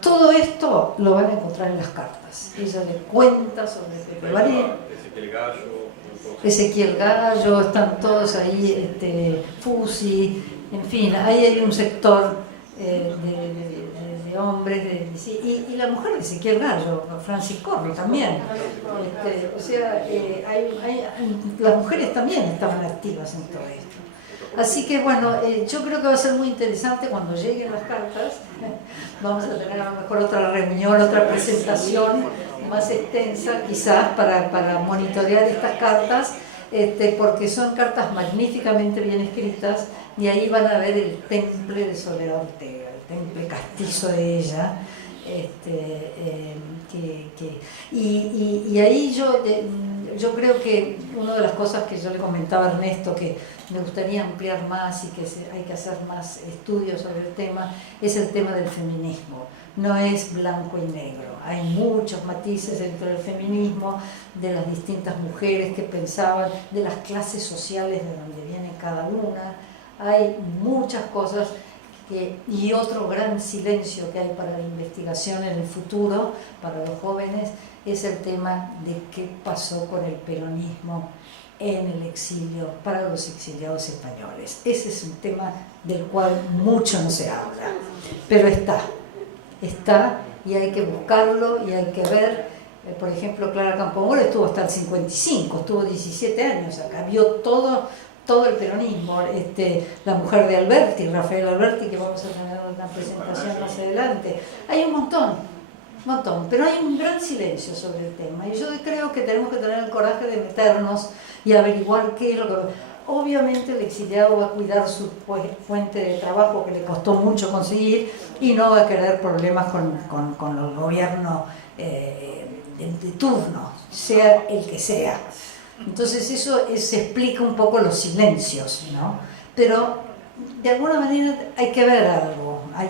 Todo esto lo van a encontrar en las cartas. Ella le cuenta sobre Pepe Varela, Ezequiel Gallo, están todos ahí, Fusi, en fin, ahí hay un sector de hombres, y la mujer de Ezequiel Gallo, Francis Corro también. O sea, las mujeres también estaban activas en todo esto. Así que bueno, yo creo que va a ser muy interesante cuando lleguen las cartas. Vamos a tener a lo mejor otra reunión, otra presentación más extensa quizás para monitorear estas cartas, porque son cartas magníficamente bien escritas, y ahí van a ver el temple de Soledad Ortega, el temple castizo de ella. Y ahí yo creo que una de las cosas que yo le comentaba a Ernesto, que me gustaría ampliar más y que hay que hacer más estudios sobre el tema, es el tema del feminismo. No es blanco y negro, hay muchos matices dentro del feminismo, de las distintas mujeres que pensaban, de las clases sociales de donde viene cada una. Hay muchas cosas y otro gran silencio que hay para la investigación en el futuro, para los jóvenes, es el tema de qué pasó con el peronismo en el exilio, para los exiliados españoles. Ese es un tema del cual mucho no se habla, pero está, y hay que buscarlo y hay que ver. Por ejemplo, Clara Campoamor estuvo hasta el 55, estuvo 17 años acá, vio todo el peronismo, la mujer de Alberti, Rafael Alberti, que vamos a tener una presentación más adelante. Hay un montón, pero hay un gran silencio sobre el tema, y yo creo que tenemos que tener el coraje de meternos y averiguar qué es lo que... Obviamente el exiliado va a cuidar su fuente de trabajo, que le costó mucho conseguir, y no va a querer problemas con el gobierno de turno, sea el que sea. Entonces eso se explica un poco los silencios, ¿no? Pero de alguna manera hay que ver algo, hay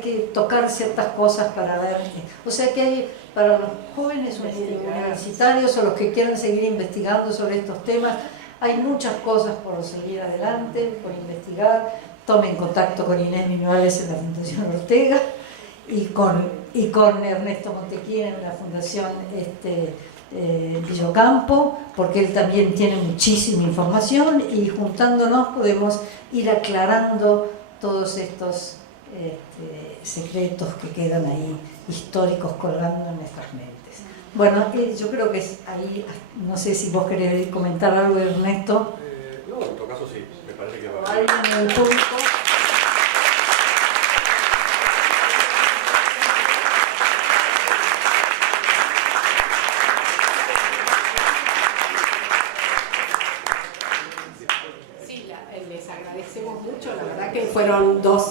que tocar ciertas cosas para ver. O sea que hay, para los jóvenes universitarios o los que quieran seguir investigando sobre estos temas, hay muchas cosas por seguir adelante, por investigar. Tomen contacto con Inés Viñuales en la Fundación Ortega y con Ernesto Montequín en la Fundación Villocampo, porque él también tiene muchísima información y juntándonos podemos ir aclarando todos estos secretos que quedan ahí históricos colgando en nuestras mentes. Bueno, yo creo que es ahí, no sé si vos querés comentar algo, Ernesto. No, en todo caso sí, me parece que va. O alguien en el público. Les agradecemos mucho, la verdad que fueron dos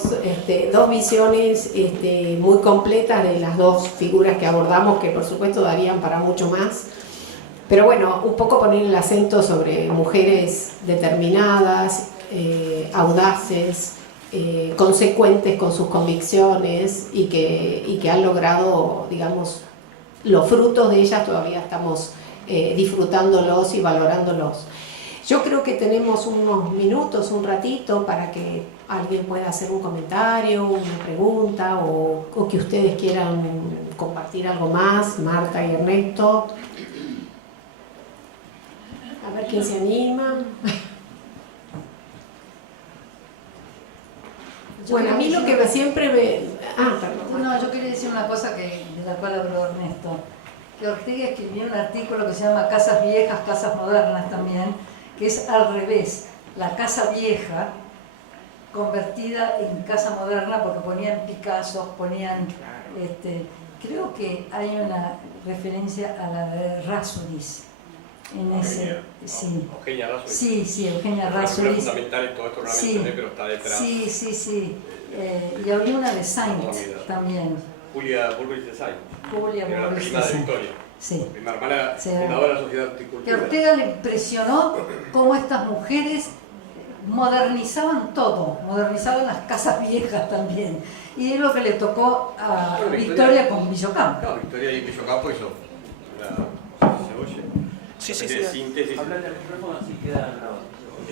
visiones muy completas de las dos figuras que abordamos, que por supuesto darían para mucho más. Pero bueno, un poco poner el acento sobre mujeres determinadas, audaces, consecuentes con sus convicciones y que han logrado, digamos, los frutos de ellas todavía estamos disfrutándolos y valorándolos. Yo creo que tenemos unos minutos, un ratito, para que alguien pueda hacer un comentario, una pregunta o que ustedes quieran compartir algo más, Marta y Ernesto. A ver quién se anima. Bueno, a mí lo que siempre me... perdón. No, yo quería decir una cosa de la cual habló Ernesto. Que Ortega escribió un artículo que se llama Casas Viejas, Casas Modernas también, que es al revés, la casa vieja convertida en casa moderna, porque ponían Picasso, ponían, creo que hay una referencia a la de Rhapsodis en ese, sí. Eugenia Rhapsodis. Sí, Eugenia Es Rhapsodis. fundamental en todo esto, no la Sí. mencioné, pero está detrás. Sí. Y había una de Saint también. Julia Bullrich de Saint, Julia que era la Bullrich prima de de Saint. Victoria. Sí. Mi hermana Sí. fundadora de la Sociedad de Que a Horticultura. Ortega le impresionó cómo estas mujeres modernizaban todo, modernizaban las casas viejas también. Y es lo que le tocó a Bueno, Victoria con Villocampo. Claro, Victoria y Villocampo hizo una... ¿Se oye? Sí, Una especie de síntesis. Hablan del micrófono, así queda grabado.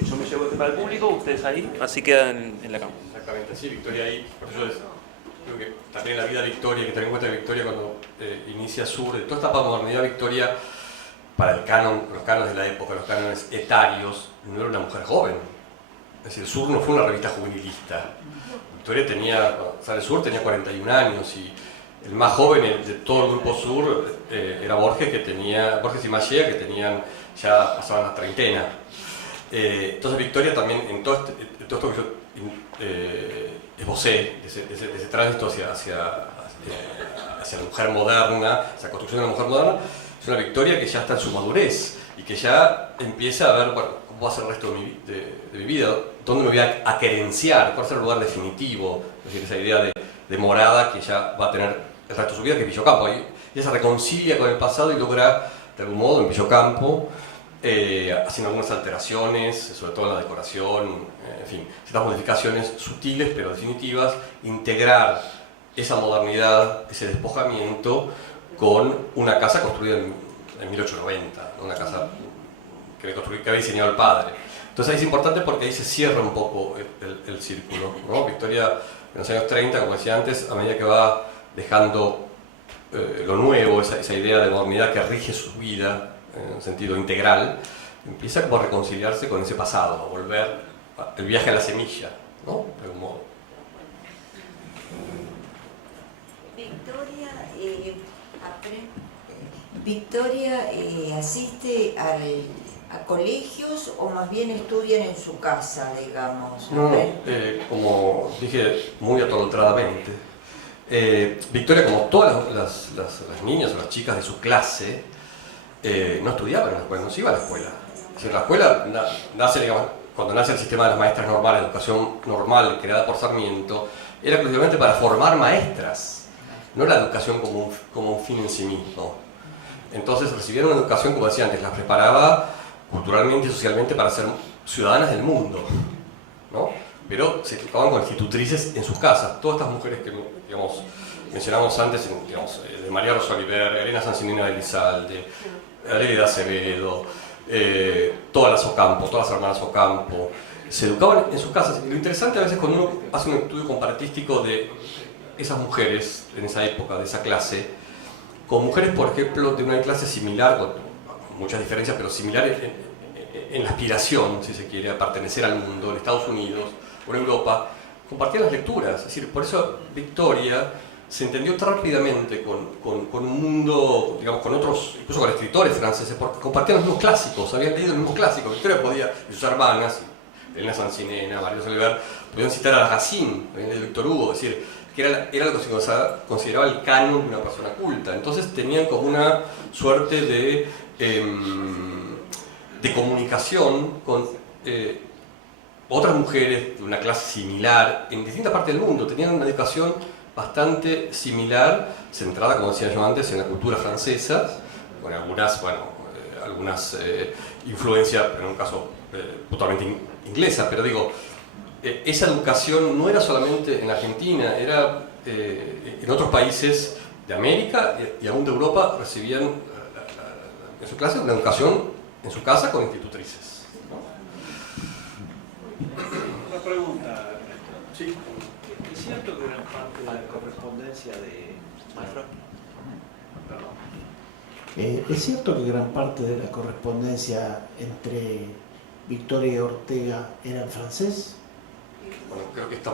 Yo me llevo este para el público, ustedes ahí, así quedan en la cámara. Exactamente, sí, Victoria ahí, por eso creo que también en la vida de Victoria, hay que tener en cuenta que Victoria cuando inicia Sur, de toda esta modernidad, Victoria, para el canon, los cánones de la época, los cánones etarios, no era una mujer joven. Es decir, Sur no fue una revista juvenilista. Victoria cuando sale Sur tenía 41 años y el más joven de todo el grupo Sur era Borges y Machea, que tenían, ya pasaban la treintena. Entonces Victoria también, en todo esto que yo esbocé, ese tránsito hacia la mujer moderna, esa construcción de la mujer moderna, es una Victoria que ya está en su madurez y que ya empieza a ver, bueno, cómo va a ser el resto de mi vida, dónde me voy a querenciar, cuál es el lugar definitivo, es decir, esa idea de morada que ya va a tener el resto de su vida, que es Villocampo. Y ella se reconcilia con el pasado y logra, de algún modo, en Villocampo, haciendo algunas alteraciones, sobre todo en la decoración, en fin, ciertas modificaciones sutiles pero definitivas, integrar esa modernidad, ese despojamiento con una casa construida en 1890, una casa que había diseñado el padre. Entonces ahí es importante porque ahí se cierra un poco el círculo, ¿no? Victoria en los años 30, como decía antes, a medida que va dejando lo nuevo, esa idea de modernidad que rige su vida en un sentido integral, empieza como a reconciliarse con ese pasado, a volver el viaje a la semilla, ¿no? De algún modo. Victoria asiste a colegios o más bien estudian en su casa, digamos. No, como dije muy atolotradamente, Victoria, como todas las niñas o las chicas de su clase, no estudiaban en la escuela, no se iba a la escuela. Es decir, la escuela nace, digamos, cuando nace el sistema de las maestras normales, la educación normal creada por Sarmiento, era exclusivamente para formar maestras, no la educación como un fin en sí mismo. Entonces recibieron una educación, como decía antes, las preparaba culturalmente y socialmente para ser ciudadanas del mundo, ¿no? Pero se educaban con institutrices en sus casas. Todas estas mujeres que, digamos, mencionamos antes, digamos, de María Rosa Oliver, Elena Sancinena de Elizalde, Lérida Acevedo, todas las Ocampo, todas las hermanas Ocampo, se educaban en sus casas. Y lo interesante a veces cuando uno hace un estudio comparatístico de esas mujeres en esa época, de esa clase, con mujeres, por ejemplo, de una clase similar, con muchas diferencias, pero similar en la aspiración, si se quiere, a pertenecer al mundo, en Estados Unidos o en Europa, compartían las lecturas. Es decir, por eso Victoria se entendió tan rápidamente con un mundo, digamos, con otros, incluso con escritores franceses, porque compartían los mismos clásicos, habían leído los mismos clásicos. Victoria podía, y sus hermanas, Elena Sancinena, María Oliver, podían citar a Racine, de Víctor Hugo, es decir, que era lo que se consideraba el canon de una persona culta. Entonces tenían como una suerte de comunicación con otras mujeres de una clase similar en distintas partes del mundo. Tenían una educación bastante similar, centrada, como decía yo antes, en la cultura francesa, con algunas, algunas influencias, en un caso totalmente inglesa, pero digo, esa educación no era solamente en Argentina, era en otros países de América y aún de Europa recibían en su clase una educación en su casa con institutrices, ¿no? Una pregunta. Sí. ¿Es cierto que gran parte de la correspondencia de... ¿Es cierto que gran parte de la correspondencia entre Victoria y Ortega era en francés? Bueno, creo que está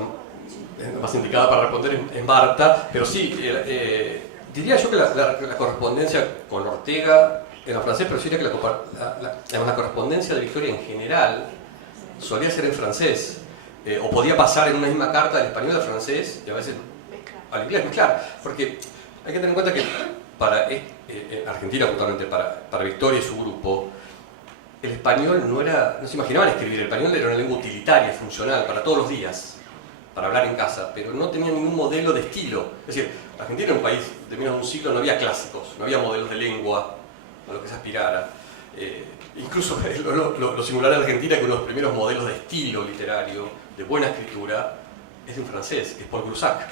más indicada para responder en Marta, pero sí, diría yo que la correspondencia con Ortega era en francés, pero sí diría que la correspondencia de Victoria en general solía ser en francés, o podía pasar en una misma carta del español al francés y a veces al inglés, mezclar, porque hay que tener en cuenta que para Argentina, justamente para Victoria y su grupo, el español no se imaginaban escribir, el español era una lengua utilitaria, funcional, para todos los días, para hablar en casa, pero no tenía ningún modelo de estilo. Es decir, Argentina era un país de menos de un siglo, no había clásicos, no había modelos de lengua a lo que se aspirara. Incluso lo singular de Argentina es que uno de los primeros modelos de estilo literario, de buena escritura, es un francés, es Paul Grusac.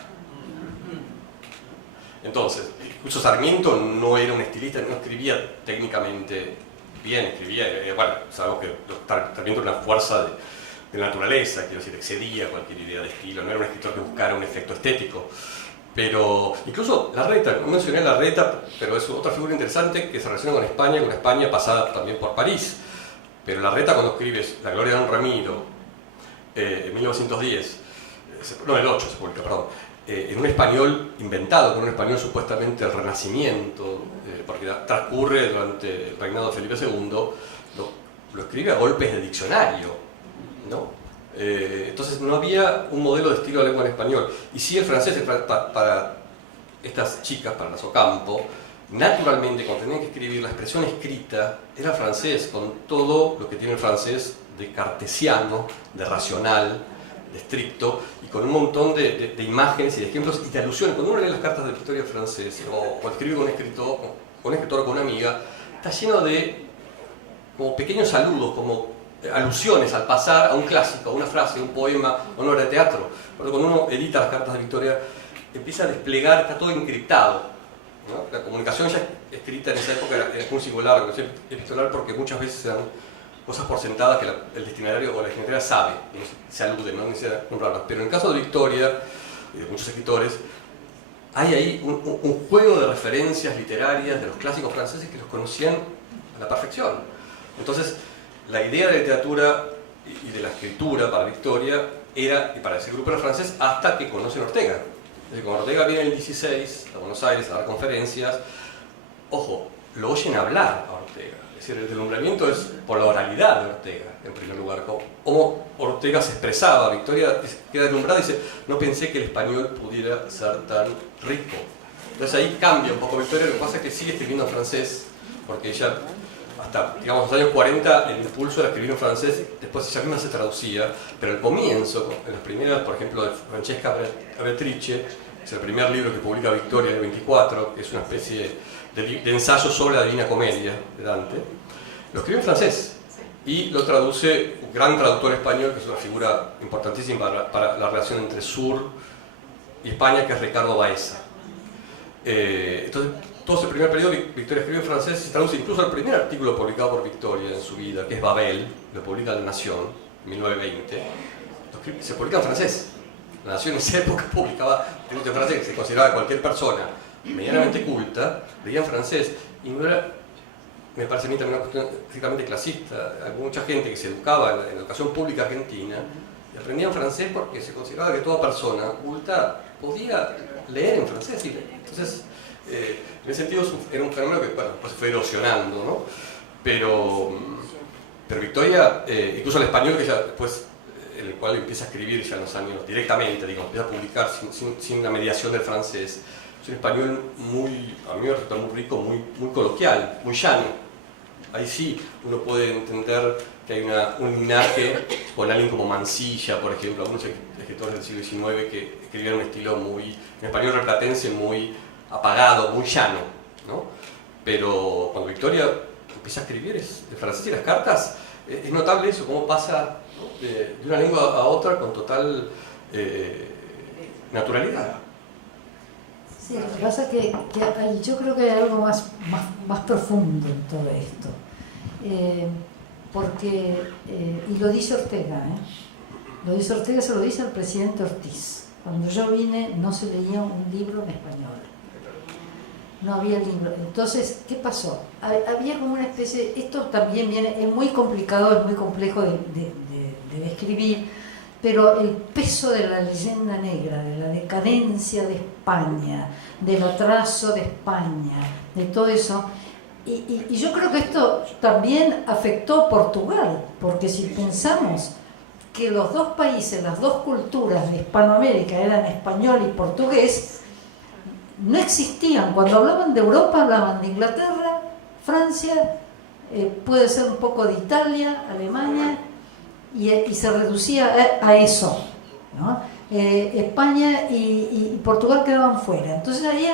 Entonces, incluso Sarmiento no era un estilista, no escribía técnicamente bien, escribía, bueno, sabemos que Sarmiento era una fuerza de la naturaleza, quiero decir, excedía cualquier idea de estilo, no era un escritor que buscara un efecto estético. Pero incluso Larreta, no mencioné a Larreta, pero es otra figura interesante que se relaciona con España pasada también por París. Pero Larreta, cuando escribes La Gloria de Don Ramiro, en 1910, no, el 8 se publica, perdón, en un español inventado, con un español supuestamente del Renacimiento, porque transcurre durante el reinado de Felipe II, lo escribe a golpes de diccionario, ¿no? Entonces no había un modelo de estilo de lengua en español. Y sí el francés para estas chicas, para las Ocampo, naturalmente cuando tenían que escribir la expresión escrita era francés, con todo lo que tiene el francés de cartesiano, de racional, de estricto, y con un montón de imágenes y de ejemplos y de alusiones. Cuando uno lee las cartas de Victoria francés o cuando escribe con un escritor o con una amiga, está lleno de como pequeños saludos, como alusiones al pasar a un clásico, a una frase, a un poema, a una obra de teatro. Cuando uno edita las cartas de Victoria, empieza a desplegar, está todo encriptado, ¿no? La comunicación ya escrita en esa época era muy singular, epistolar, porque muchas veces se dan cosas por sentadas que el destinatario o la destinataria sabe, y se alude, no necesita nombrarlas. Pero en el caso de Victoria y de muchos escritores, hay ahí un juego de referencias literarias de los clásicos franceses que los conocían a la perfección. Entonces, la idea de la literatura y de la escritura para Victoria era, y para ese grupo era francés, hasta que conocen a Ortega. Es decir, cuando Ortega viene en el 16 a Buenos Aires a dar conferencias, ojo, lo oyen hablar a Ortega. Es decir, el deslumbramiento es por la oralidad de Ortega, en primer lugar. Cómo Ortega se expresaba. Victoria queda deslumbrada y dice, no pensé que el español pudiera ser tan rico. Entonces ahí cambia un poco Victoria, lo que pasa es que sigue escribiendo en francés, porque ella, hasta digamos, los años 40, el impulso era escribir en francés, después ella misma se traducía, pero al comienzo, en las primeras, por ejemplo, de Francesca Beatrice, es el primer libro que publica Victoria en el 24, que es una especie de ensayo sobre la Divina Comedia de Dante, lo escribe en francés y lo traduce un gran traductor español, que es una figura importantísima para la relación entre Sur y España, que es Ricardo Baeza. Entonces, todo ese primer periodo Victoria escribe en francés y se traduce incluso el primer artículo publicado por Victoria en su vida, que es Babel, lo publica La Nación, en 1920, se publica en francés. La Nación en esa época publicaba en francés, que se consideraba que cualquier persona medianamente culta, leían francés, y no era, me parece a mí también una cuestión estrictamente clasista. Hay mucha gente que se educaba en la educación pública argentina y aprendían francés porque se consideraba que toda persona culta podía leer en francés. Entonces, en ese sentido era un fenómeno que bueno, pues fue erosionando, ¿no? Pero Victoria, incluso el español que ya después, en el cual empieza a escribir ya en los años directamente, digamos, empieza a publicar sin la mediación del francés, es un español muy, a mí me resulta muy rico, muy coloquial, muy llano. Ahí sí uno puede entender que hay un linaje con alguien como Mansilla, por ejemplo, algunos escritores del siglo XIX que escribían un estilo muy, un español replatense muy apagado, muy llano, ¿no? Pero cuando Victoria empieza a escribir el francés y las cartas, es notable eso, cómo pasa, ¿no? de una lengua a otra con total naturalidad. Sí, lo que pasa es que yo creo que hay algo más profundo en todo esto. Porque, y lo dice Ortega, lo dice Ortega, se lo dice al presidente Ortiz. Cuando yo vine no se leía un libro en español. No había libro. Entonces, ¿qué pasó? Había como una especie, esto también viene, es muy complicado, es muy complejo de describir, pero el peso de la leyenda negra, de la decadencia de España, del atraso de España, de todo eso, y yo creo que esto también afectó a Portugal, porque si pensamos que los dos países, las dos culturas de Hispanoamérica eran español y portugués, no existían. Cuando hablaban de Europa, hablaban de Inglaterra, Francia, puede ser un poco de Italia, Alemania, y se reducía a eso, ¿no? España y Portugal quedaban fuera. Entonces ahí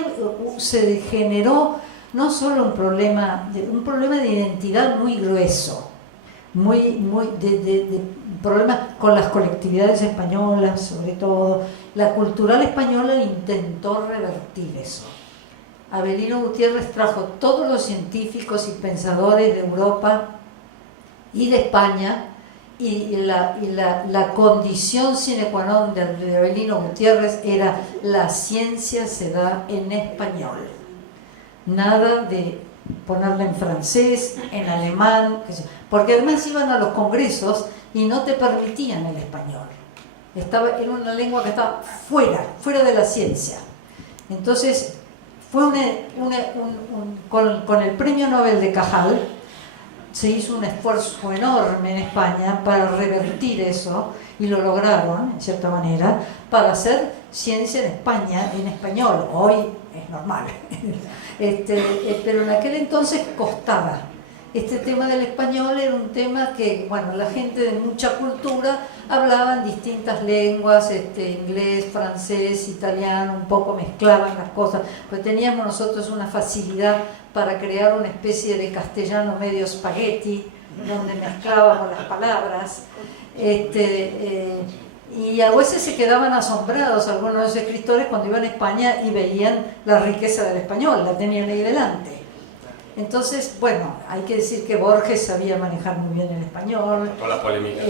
se generó no solo un problema de identidad muy grueso, de problemas con las colectividades españolas, sobre todo. La cultural española intentó revertir eso. Avelino Gutiérrez trajo todos los científicos y pensadores de Europa y de España, y la condición sine qua non de Avelino Gutiérrez era: la ciencia se da en español. Nada de ponerla en francés, en alemán, porque además iban a los congresos y no te permitían el español. Era una lengua que estaba fuera de la ciencia. Entonces, fue con el premio Nobel de Cajal, se hizo un esfuerzo enorme en España para revertir eso, y lo lograron, en cierta manera, para hacer ciencia en España, en español. Hoy es normal. Pero en aquel entonces costaba. Este tema del español era un tema que, bueno, la gente de mucha cultura hablaban distintas lenguas, inglés, francés, italiano, un poco mezclaban las cosas, pues teníamos nosotros una facilidad para crear una especie de castellano medio espagueti, donde mezclábamos las palabras, y a veces se quedaban asombrados algunos de los escritores cuando iban a España y veían la riqueza del español, la tenían ahí delante. Entonces, bueno, hay que decir que Borges sabía manejar muy bien el español, todas las polémicas.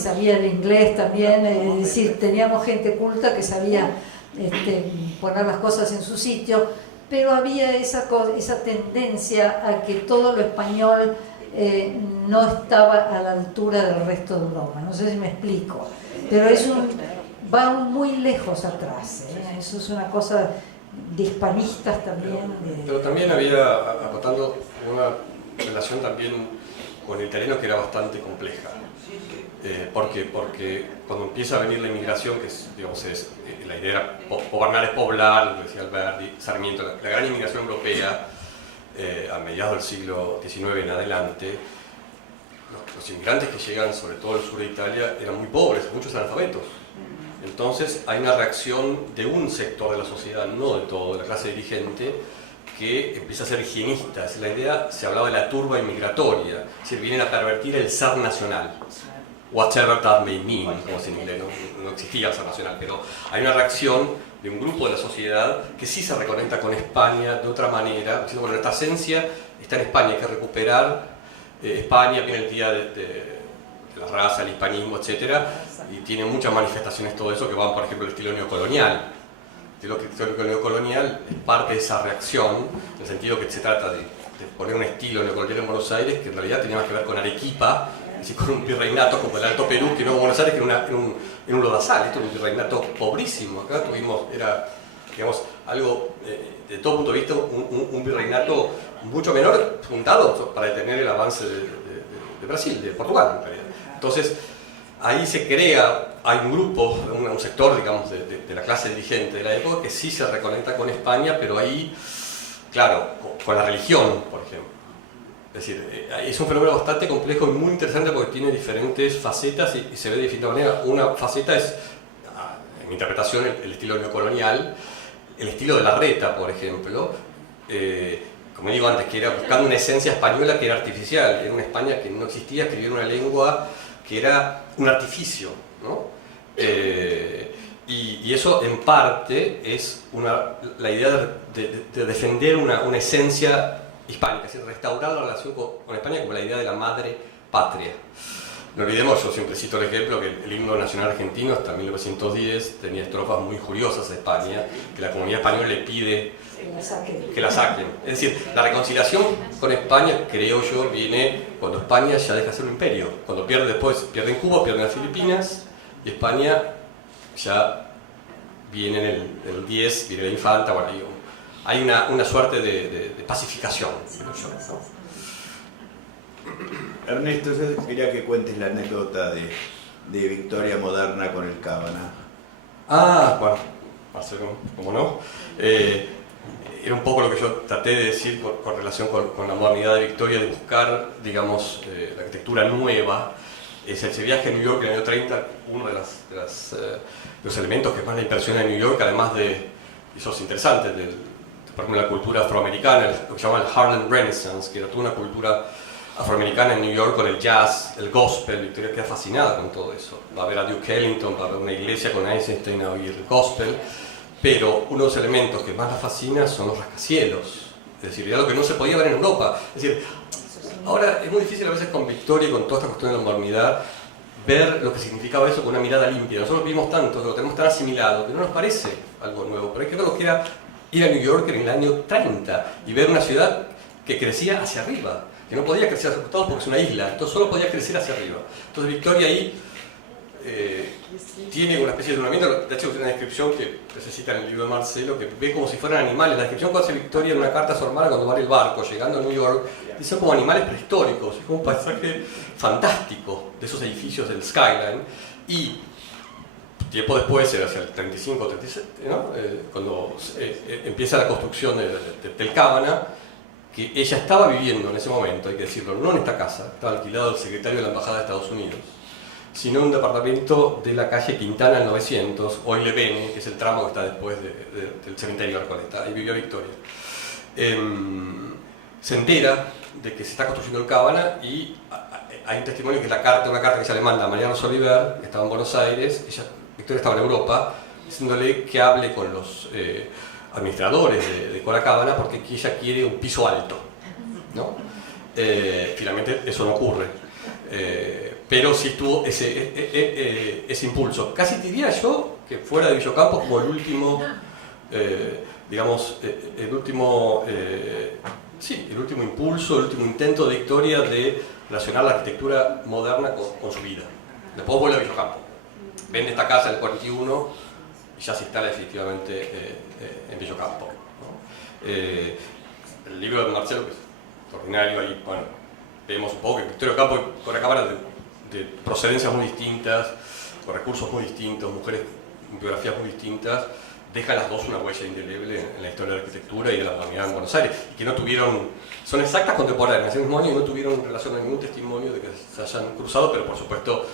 Sabía el inglés también, es decir, teníamos gente culta que sabía poner las cosas en su sitio, pero había esa tendencia a que todo lo español no estaba a la altura del resto de Europa. No sé si me explico, pero va muy lejos atrás, eso es una cosa de hispanistas también. Pero también había, acotando, una relación también con el italiano que era bastante compleja. ¿Por qué? Porque cuando empieza a venir la inmigración, que es, digamos, la idea era gobernar es poblar, lo decía Alberti, Sarmiento, la gran inmigración europea, a mediados del siglo XIX en adelante, los inmigrantes que llegan, sobre todo al sur de Italia, eran muy pobres, muchos analfabetos. Entonces hay una reacción de un sector de la sociedad, no de todo, de la clase dirigente, que empieza a ser higienista. Es la idea, se hablaba de la turba inmigratoria, es decir, vienen a pervertir el zar nacional. Whatever that may mean, como es en inglés, no existía el zar nacional, pero hay una reacción de un grupo de la sociedad que sí se reconecta con España de otra manera, diciendo, bueno, nuestra esencia está en España, hay que recuperar España, viene el día de la raza, el hispanismo, etcétera, y tiene muchas manifestaciones todo eso que van, por ejemplo, el estilo neocolonial. El estilo neocolonial parte de esa reacción, en el sentido que se trata de poner un estilo neocolonial en Buenos Aires que en realidad tenía más que ver con Arequipa, es decir, con un virreinato como el Alto Perú, que no en Buenos Aires, que en un lodazal. Esto era un virreinato pobrísimo. Acá tuvimos, era, digamos, algo, de todo punto de vista, un virreinato mucho menor, fundado para detener el avance de Brasil, de Portugal, en realidad. Entonces, ahí se crea, hay un grupo, un sector, digamos, de la clase dirigente de la época que sí se reconecta con España, pero ahí, claro, con la religión, por ejemplo. Es decir, es un fenómeno bastante complejo y muy interesante porque tiene diferentes facetas y se ve de distinta manera. Una faceta es, en mi interpretación, el estilo neocolonial, el estilo de Larreta, por ejemplo, como digo antes, que era buscando una esencia española que era artificial. Era una España que no existía, escribir una lengua que era un artificio, ¿no? Y eso en parte es la idea de defender una esencia hispánica, es decir, restaurar la relación con España como la idea de la madre patria. No olvidemos, yo siempre cito el ejemplo que el himno nacional argentino hasta 1910 tenía estrofas muy injuriosas a España, que la comunidad española le pide que la saquen. Es decir, la reconciliación con España, creo yo, viene cuando España ya deja de ser un imperio. Cuando pierde después, pierden Cuba, pierden las Filipinas, y España ya viene en el 10, viene la infanta, bueno, hay una suerte de pacificación, creo yo. Ernesto, yo quería que cuentes la anécdota de Victoria Moderna con el Cábana. Bueno, Marcelo, ¿cómo no? Era un poco lo que yo traté de decir con relación con la modernidad de Victoria, de buscar, digamos, la arquitectura nueva. Ese viaje a New York en el año 30, uno de los elementos que más la impresiona en New York, además de esos interesantes, por ejemplo, la cultura afroamericana, lo que se llama el Harlem Renaissance, que era toda una cultura afroamericana en New York con el jazz, el gospel. Victoria queda fascinada con todo eso. Va a ver a Duke Ellington, va a ver una iglesia con Eisenstein a oír el gospel, pero uno de los elementos que más la fascina son los rascacielos. Es decir, era lo que no se podía ver en Europa. Es decir, ahora es muy difícil a veces con Victoria y con toda esta cuestión de la modernidad ver lo que significaba eso con una mirada limpia. Nosotros vimos tanto, lo tenemos tan asimilado, que no nos parece algo nuevo, pero hay que ver lo que era ir a New York en el año 30 y ver una ciudad que crecía hacia arriba, que no podía crecer hacia los costados porque es una isla, entonces solo podía crecer hacia arriba. Entonces Victoria ahí tiene una especie de ornamento. De hecho, tiene una descripción que se cita en el libro de Marcelo, que ve como si fueran animales. La descripción que hace Victoria en una carta a su hermana cuando va en el barco, llegando a New York, son como animales prehistóricos, es como un paisaje fantástico de esos edificios del skyline. Y tiempo después, era hacia el 35 o 37, ¿no? Cuando empieza la construcción del Cábana, que ella estaba viviendo en ese momento, hay que decirlo, no en esta casa, estaba alquilado el secretario de la Embajada de Estados Unidos, sino un departamento de la calle Quintana al 900, hoy Le Bene, que es el tramo que está después del cementerio de Recoleta. Ahí vivió Victoria. Se entera de que se está construyendo el Cábana y hay un testimonio que es una carta que ella le manda a Mariano Soliver, que estaba en Buenos Aires. Victoria estaba en Europa, diciéndole que hable con los administradores de Cora Cábana porque ella quiere un piso alto, ¿no? Finalmente eso no ocurre. Pero sí tuvo ese impulso. Casi diría yo que fuera de Villocampo como el último, digamos, el último impulso, el último intento de Victoria de relacionar la arquitectura moderna con su vida. Después vuelve a Villocampo. Vende esta casa en el 41 y ya se instala definitivamente en Villocampo, ¿no? El libro de Marcelo, que es extraordinario, ahí, bueno, vemos un poco que Victoria Ocampo y Cora Cábana de procedencias muy distintas, con recursos muy distintos, mujeres con biografías muy distintas, dejan las dos una huella indeleble en la historia de la arquitectura y de la modernidad en Buenos Aires, y que no tuvieron, son exactas contemporáneas, ese mismo año, y no tuvieron relación a ningún testimonio de que se hayan cruzado, pero por supuesto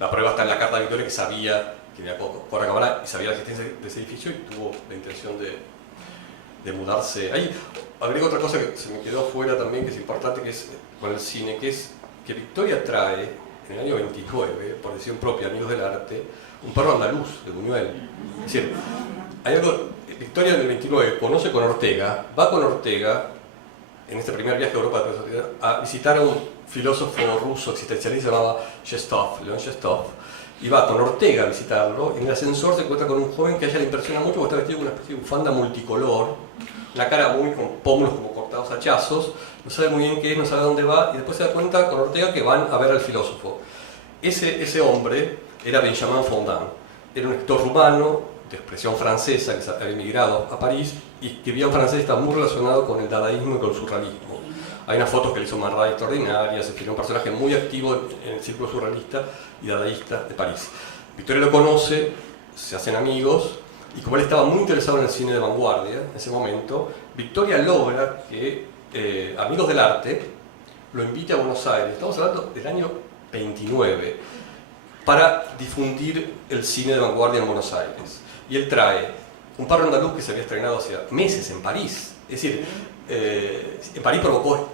la prueba está en la carta de Victoria, que sabía que era Cora Cábana y sabía la existencia de ese edificio y tuvo la intención de mudarse. Ahí agrego otra cosa que se me quedó fuera también, que es importante, que es con el cine, que es que Victoria trae en el año 29, por decisión propia, Amigos del Arte, un perro andaluz de Buñuel. Es decir, hay algo, Victoria en el 29 conoce con Ortega, va con Ortega en este primer viaje a Europa a visitar a un filósofo ruso existencialista llamado León Shestov, y va con Ortega a visitarlo. En el ascensor se encuentra con un joven que a ella le impresiona mucho porque está vestido con una especie de bufanda multicolor, una cara muy con pómulos como cortados a hachazos, no sabe muy bien qué es, no sabe dónde va, y después se da cuenta con Ortega que van a ver al filósofo. Ese hombre era Benjamin Fondin, era un escritor rumano de expresión francesa que había emigrado a París y escribía en francés, está muy relacionado con el dadaísmo y con el surrealismo. Hay unas fotos que le hizo Man Ray extraordinarias, es un personaje muy activo en el círculo surrealista y dadaísta de París. Victoria lo conoce, se hacen amigos, y como él estaba muy interesado en el cine de vanguardia en ese momento, Victoria logra que Amigos del Arte lo invite a Buenos Aires, estamos hablando del año 29, para difundir el cine de vanguardia en Buenos Aires. Y él trae un Parro andaluz que se había estrenado hace meses en París, es decir, en París provocó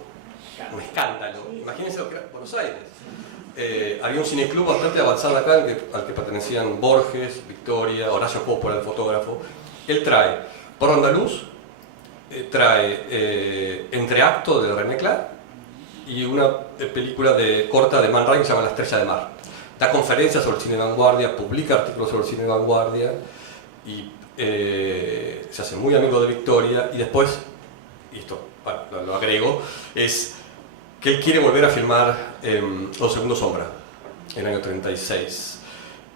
un escándalo, imagínense lo que era Buenos Aires. Había un cineclub bastante avanzado acá al que pertenecían Borges, Victoria, Horacio Coppola, el fotógrafo. Él trae Porro andaluz, trae Entreacto de René Clair y una película corta de Man Ray que se llama La estrella de mar. Da conferencias sobre el cine de vanguardia, publica artículos sobre el cine de vanguardia y se hace muy amigo de Victoria, y después, y esto lo agrego, es que él quiere volver a filmar Los Segundos Sombra en el año 36,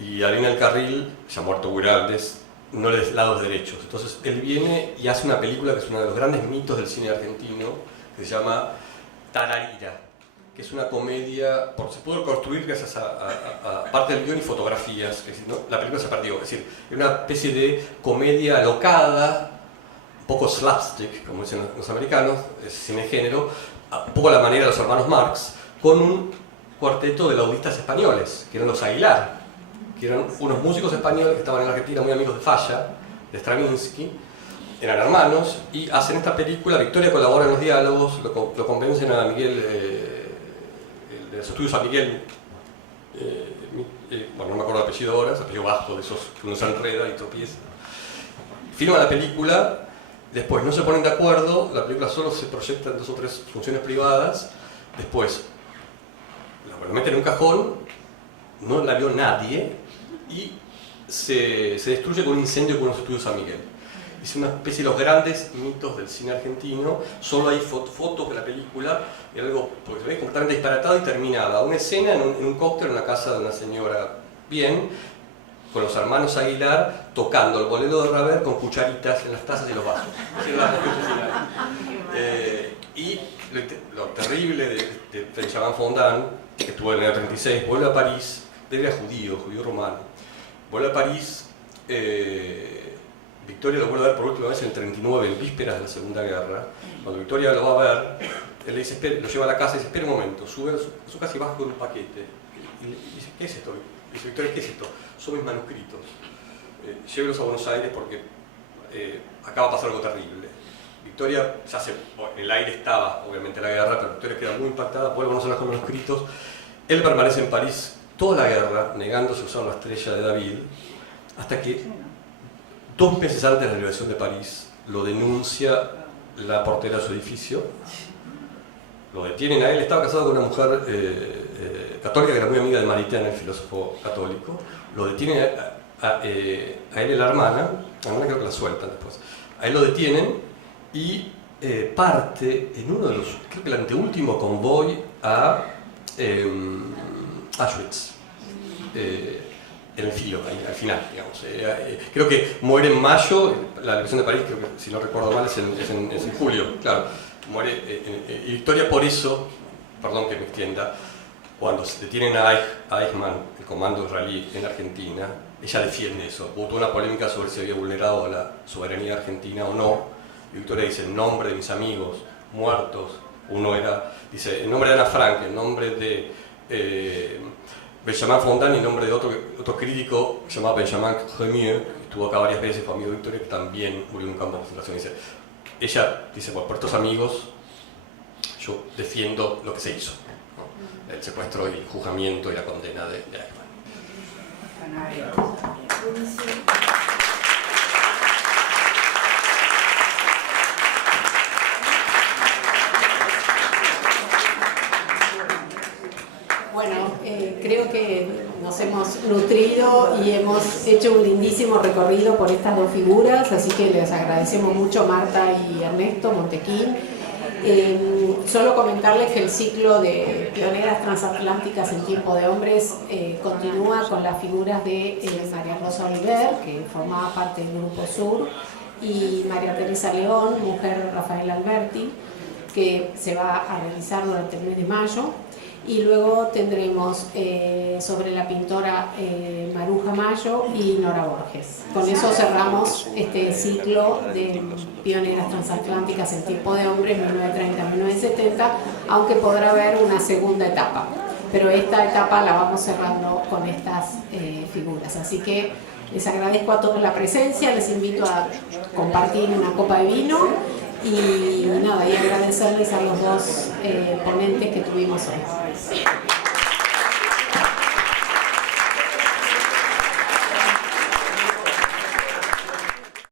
y Alina del Carril, ya muerto Guraldes, no le da los derechos. Entonces él viene y hace una película que es uno de los grandes mitos del cine argentino, que se llama Tararira, que es una comedia, se pudo construir gracias a parte del guión y fotografías, es decir, ¿no? La película se perdió, es decir, es una especie de comedia alocada, un poco slapstick, como dicen los americanos, es cine de género, un poco a la manera de los hermanos Marx, con un cuarteto de laudistas españoles, que eran los Aguilar, que eran unos músicos españoles que estaban en Argentina, muy amigos de Falla, de Stravinsky, eran hermanos, y hacen esta película. Victoria colabora en los diálogos, lo convencen a Miguel, de los estudios San Miguel, bueno, no me acuerdo el apellido ahora, es apellido vasco, de esos que uno se enreda y tropieza. Filman la película, después no se ponen de acuerdo, la película solo se proyecta en 2 o 3 funciones privadas, después lo meten en un cajón, no la vio nadie, y se destruye con un incendio con los estudios San Miguel. Es una especie de los grandes mitos del cine argentino. Solo hay fotos de la película, y algo porque se ve completamente disparatado y terminada. Una escena en un cóctel en la casa de una señora bien, con los hermanos Aguilar tocando el bolero de Ravel con cucharitas en las tazas y los vasos. Y lo terrible de Benjamin Fondin, que estuvo en el año 36, vuelve a París, él era judío romano, vuelve a París, Victoria lo vuelve a ver por última vez en el 39, en vísperas de la Segunda Guerra. Cuando Victoria lo va a ver, él le dice, lo lleva a la casa y dice, espera un momento, sube a su casa y baja con un paquete. Y dice, ¿qué es esto? Y dice, Victoria, ¿qué es esto? Son mis manuscritos. Llévelos a Buenos Aires porque acá va a pasar algo terrible. Victoria, en el aire estaba obviamente la guerra, pero Victoria queda muy impactada, vuelve a Buenos Aires con manuscritos. Él permanece en París toda la guerra, negándose a usar la estrella de David, hasta que 2 meses antes de la liberación de París lo denuncia la portera de su edificio, lo detienen a él. Estaba casado con una mujer católica que era muy amiga de Maritain, el filósofo católico. Lo detienen a él y la hermana creo que la sueltan después. A él lo detienen y parte en uno de los, creo que el anteúltimo convoy a Auschwitz, en el filo, al final, digamos. Creo que muere en mayo, la liberación de París, creo que si no recuerdo mal es en julio, claro. Muere, y Victoria por eso, perdón que me extienda, cuando se detienen a Eichmann, el comando israelí en Argentina, ella defiende eso. Hubo toda una polémica sobre si había vulnerado la soberanía argentina o no, y Victoria dice, en nombre de mis amigos muertos, uno era, dice, en nombre de Ana Frank, en nombre de Benjamin Fondin y en nombre de otro crítico que se llamaba Benjamin Remieux, que estuvo acá varias veces, fue amigo de Victoria, que también murió en un campo de concentración. Ella dice, bueno, por estos amigos yo defiendo lo que se hizo, ¿no? El secuestro y el juzgamiento y la condena de Eichmann. Bueno, creo que nos nos hemos nutrido y hemos hecho un lindísimo recorrido por estas dos figuras, así que les agradecemos mucho Marta y Ernesto Montequín. Solo comentarles que el ciclo de pioneras transatlánticas en tiempo de hombres continúa con las figuras de María Rosa Oliver, que formaba parte del Grupo Sur, y María Teresa León, mujer de Rafael Alberti, que se va a realizar durante el mes de mayo. Y luego tendremos sobre la pintora Maruja Mayo y Nora Borges. Con eso cerramos este ciclo de pioneras transatlánticas en tiempo de hombres, 1930-1970, aunque podrá haber una segunda etapa. Pero esta etapa la vamos cerrando con estas figuras. Así que les agradezco a todos la presencia, les invito a compartir una copa de vino y nada, y agradecerles a los dos ponentes que tuvimos hoy.